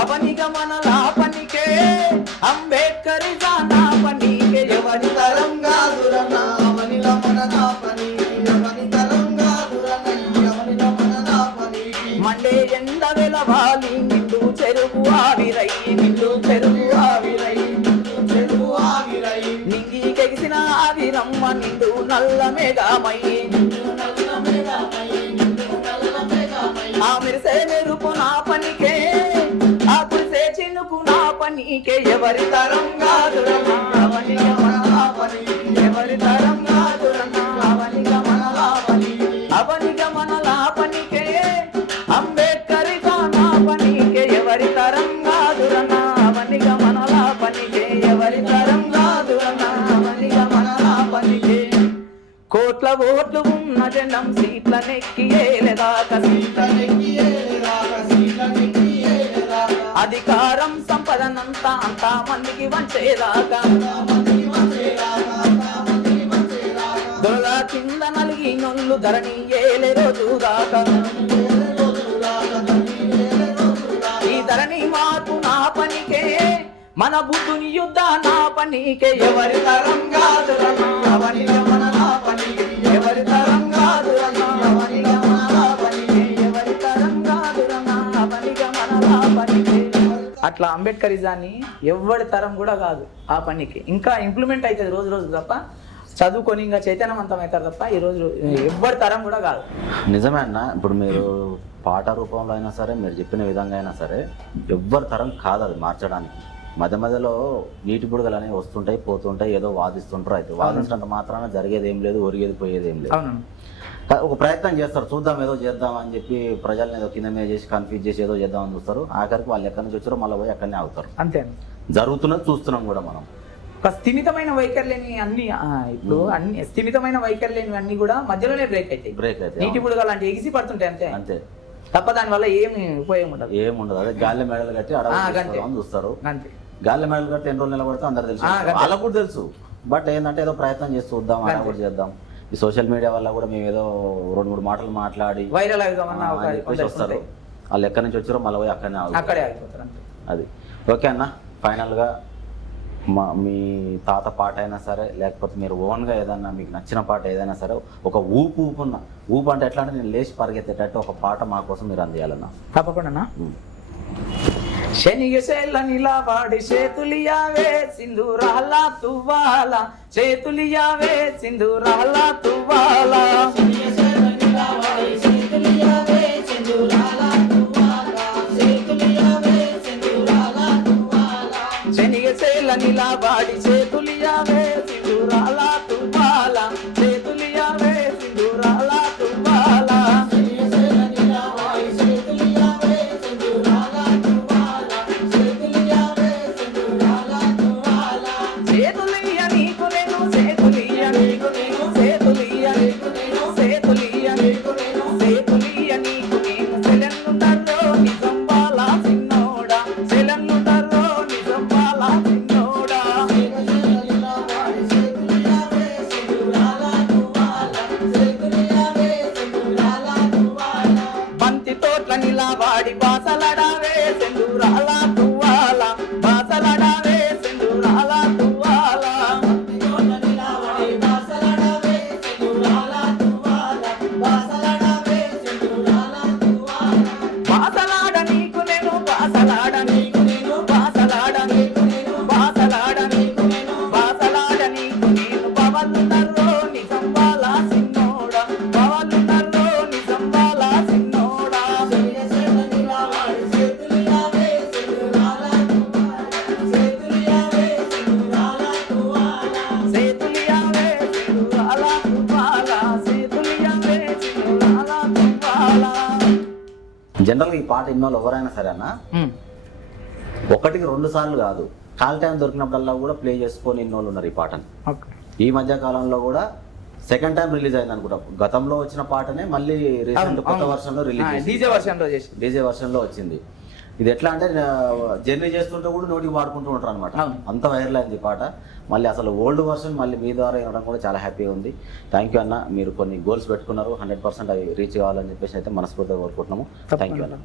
అవనిగా మనలా పనికే అంబేద్కరిజానా పనికే, ఎవడి తరం కాదురన్నా అవనిగా మనలా పనికే, ఎవడి తరం కాదురన్నా అవనిగా మనలా పనికే. మండే ఎండ వెలవాలి నిండు చెరుకు ఆవిరై, నిండు చెరుకు ఆవిరై, నిండు చెరుకు ఆవిరై, నింగి కెగిసిన ఆవిరమ్మ నిండు నల్ల మేఘమై, నిండు నల్ల మేఘమై, నిండు నల్ల మేఘమై. ఆ మెరిసే మెరుపు నా పనికే, ఆ కురిసే చినుకు నా పనికే, ఎవరి తరం కాదురన్నా అవనిగా మనలా పనికే, ఎవరి తరం కాదురన్నా అవనిగా మనలా పనికే, అవనిగా మనలా పనికే అంబేద్కరిజానా పనికే, ఎవరి తరం కాదురన్నా అవనిగా మనలా పనికే, ఎవరి తరం కాదురన్నా అవనిగా మనలా పనికే. కోట్ల ఓట్లు ఉన్న జనం సీట్ల నెక్కియేలేదాకా, సీట్ల నెక్కియేలేదాకా, సీట్ల నెక్కియేలేదాకా, అధికారం సంపదనంతా అంతా మందికి వంచేదాకా, దొరల కింద నలిగి నొల్లు ధరణి ఏలే రోజు దాకా, ఈ ధరణి మార్పు నా పనికే, మన బుద్ధుని యుద్ధ నా పనికే, ఎవరి తరం కాదురన్నా అవనిగా మనలా పనికే, ఎవరి తరం కాదురన్నా అవనిగా మనలా పనికే, ఎవరి తరం కాదురన్నా అవనిగా మనలా పనికే. అట్లా అంబేద్కరిజాన్ని ఎవరి తరం కూడా కాదు ఆ పనికి. ఇంకా ఇంప్లిమెంట్ అవుతుంది రోజు రోజు తప్ప, చదువుకొని ఇంకా చైతన్యవంతం అవుతారు తప్ప ఈ రోజు ఎవరి తరం కూడా కాదు. నిజమే అన్న. ఇప్పుడు మీరు పాట రూపంలో అయినా సరే, మీరు చెప్పిన విధంగా అయినా సరే ఎవ్వరి తరం కాదు అది మార్చడానికి. మధ్య మధ్యలో నీటి బుడగలు అనేవి వస్తుంటాయి పోతుంటాయి, ఏదో వాదిస్తుంటారు. అయితే వాదించినంత మాత్రాన జరిగేది ఏం లేదు, ఒరిగేది పోయేది ఏం లేదు. ఒక ప్రయత్నం చేస్తారు, చూద్దాం ఏదో చేద్దాం అని చెప్పి ప్రజల్ని ఏదో కింద మీద చేసి కన్ఫ్యూజ్ చేసి ఏదో చేద్దామని చూస్తారు. ఆఖరికి వాళ్ళు ఎక్కడి నుంచి వచ్చారో మళ్ళీ పోయి అక్కడనే అవుతారు. అంతే జరుగుతున్నది చూస్తున్నాం కూడా మనం. ఒక స్థిమితమైన వైఖరి లేని అన్ని, ఇప్పుడు అన్ని స్థిమితమైన వైఖరి లేని అన్ని కూడా మధ్యలోనే బ్రేక్ అవుతాయి. నీటి బుడగలు లాంటి ఎగిసి పడుతుంటాయి అంతే అంతే తప్ప దాని వల్ల ఏమి ఉపయోగం ఉండదు. ఏముండదు. అదే గాలి మెడలు కట్టి అడగని చూస్తారు. గాలి మెడలు కట్టి ఎన్ని రోజులు నిలబడితే అందరు తెలుసు, వాళ్ళకు కూడా తెలుసు. బట్ ఏంటంటే ఏదో ప్రయత్నం చేసి చూద్దాం, అలా కూడా చేద్దాం. ఈ సోషల్ మీడియా వల్ల కూడా మేము ఏదో 2-3 మాటలు మాట్లాడి వైరల్ వస్తారు. వాళ్ళు ఎక్కడి నుంచి వచ్చారో మళ్ళీ పోయి అక్కడే ఆగిపోతారు. అది ఓకే అన్న. ఫైనల్గా మీ తాత పాట అయినా సరే, లేకపోతే మీరు ఓన్గా ఏదన్నా మీకు నచ్చిన పాట ఏదైనా సరే, ఒక ఊపు అంటే ఎట్లా అంటే నేను లేచి పరిగెత్తేటట్టు ఒక పాట మా కోసం మీరు అందియాలన్నా. తప్పకుండా. శనిగసేళ్ళ నిలబడి చేతులియావే సింధూరాల తువ్వాల, చేతులియావే సింధూరాల తువ్వాల, శనిగసేళ్ళ నిలబడి చేతులియావే సింధూరాల తువ్వాల, చేతులియావే సింధూరాల తువ్వాల, చేతులియ నీకు నేను, చేతులియ నీకు నేను, చేతులియ నీకు నేను, చేతులియ నీకు నేను, చేతులియ నీకు నేను, సెలన్నుండర్రో నిజం బాలా సిన్నోడా, సెలన్నుండర్రో బావాలున్నారో నిజం బాలా సిన్నోడా బావాలున్నారో నిజం బాలా సిన్నోడా సేతులియావే సినురాలా తువాలా సేతులియావే సినురాలా తువాలా. జనరల్గా ఈ పాట ఇన్నోళ్ళు ఎవరైనా సరే అన్న ఒకటికి 2 సార్లు కాదు, కాల్ టైం దొరికినప్పుడల్లా కూడా ప్లే చేసుకొని ఇన్నోళ్ళు ఉన్నారు ఈ పాటని. ఓకే. ఈ మధ్య కాలంలో కూడా సెకండ్ టైం రిలీజ్ అయింది అనుకుంటా. గతంలో వచ్చిన పాటనే మళ్ళీ రీసెంట్ కొత్త వర్షన్ లో రిలీజ్ డీజే వర్షన్ లో చేసి డీజే వర్షన్ లో వచ్చింది. ఇది ఎట్లా అంటే జర్నీ చేస్తుంటే కూడా నోటికి వాడుకుంటూ ఉంటారు అనమాట. అంత వైరల్ అయింది ఈ పాట. మళ్ళీ అసలు ఓల్డ్ వర్షన్ మళ్ళీ మీ ద్వారా వినడం కూడా చాలా హ్యాపీగా ఉంది. థ్యాంక్ యూ అన్న, మీరు కొన్ని గోల్స్ పెట్టుకున్నారు, 100% అవి రీచ్ కావాలని చెప్పేసి అయితే మనస్ఫూర్తిగా కోరుకుంటున్నాము. థ్యాంక్ యూ అన్న.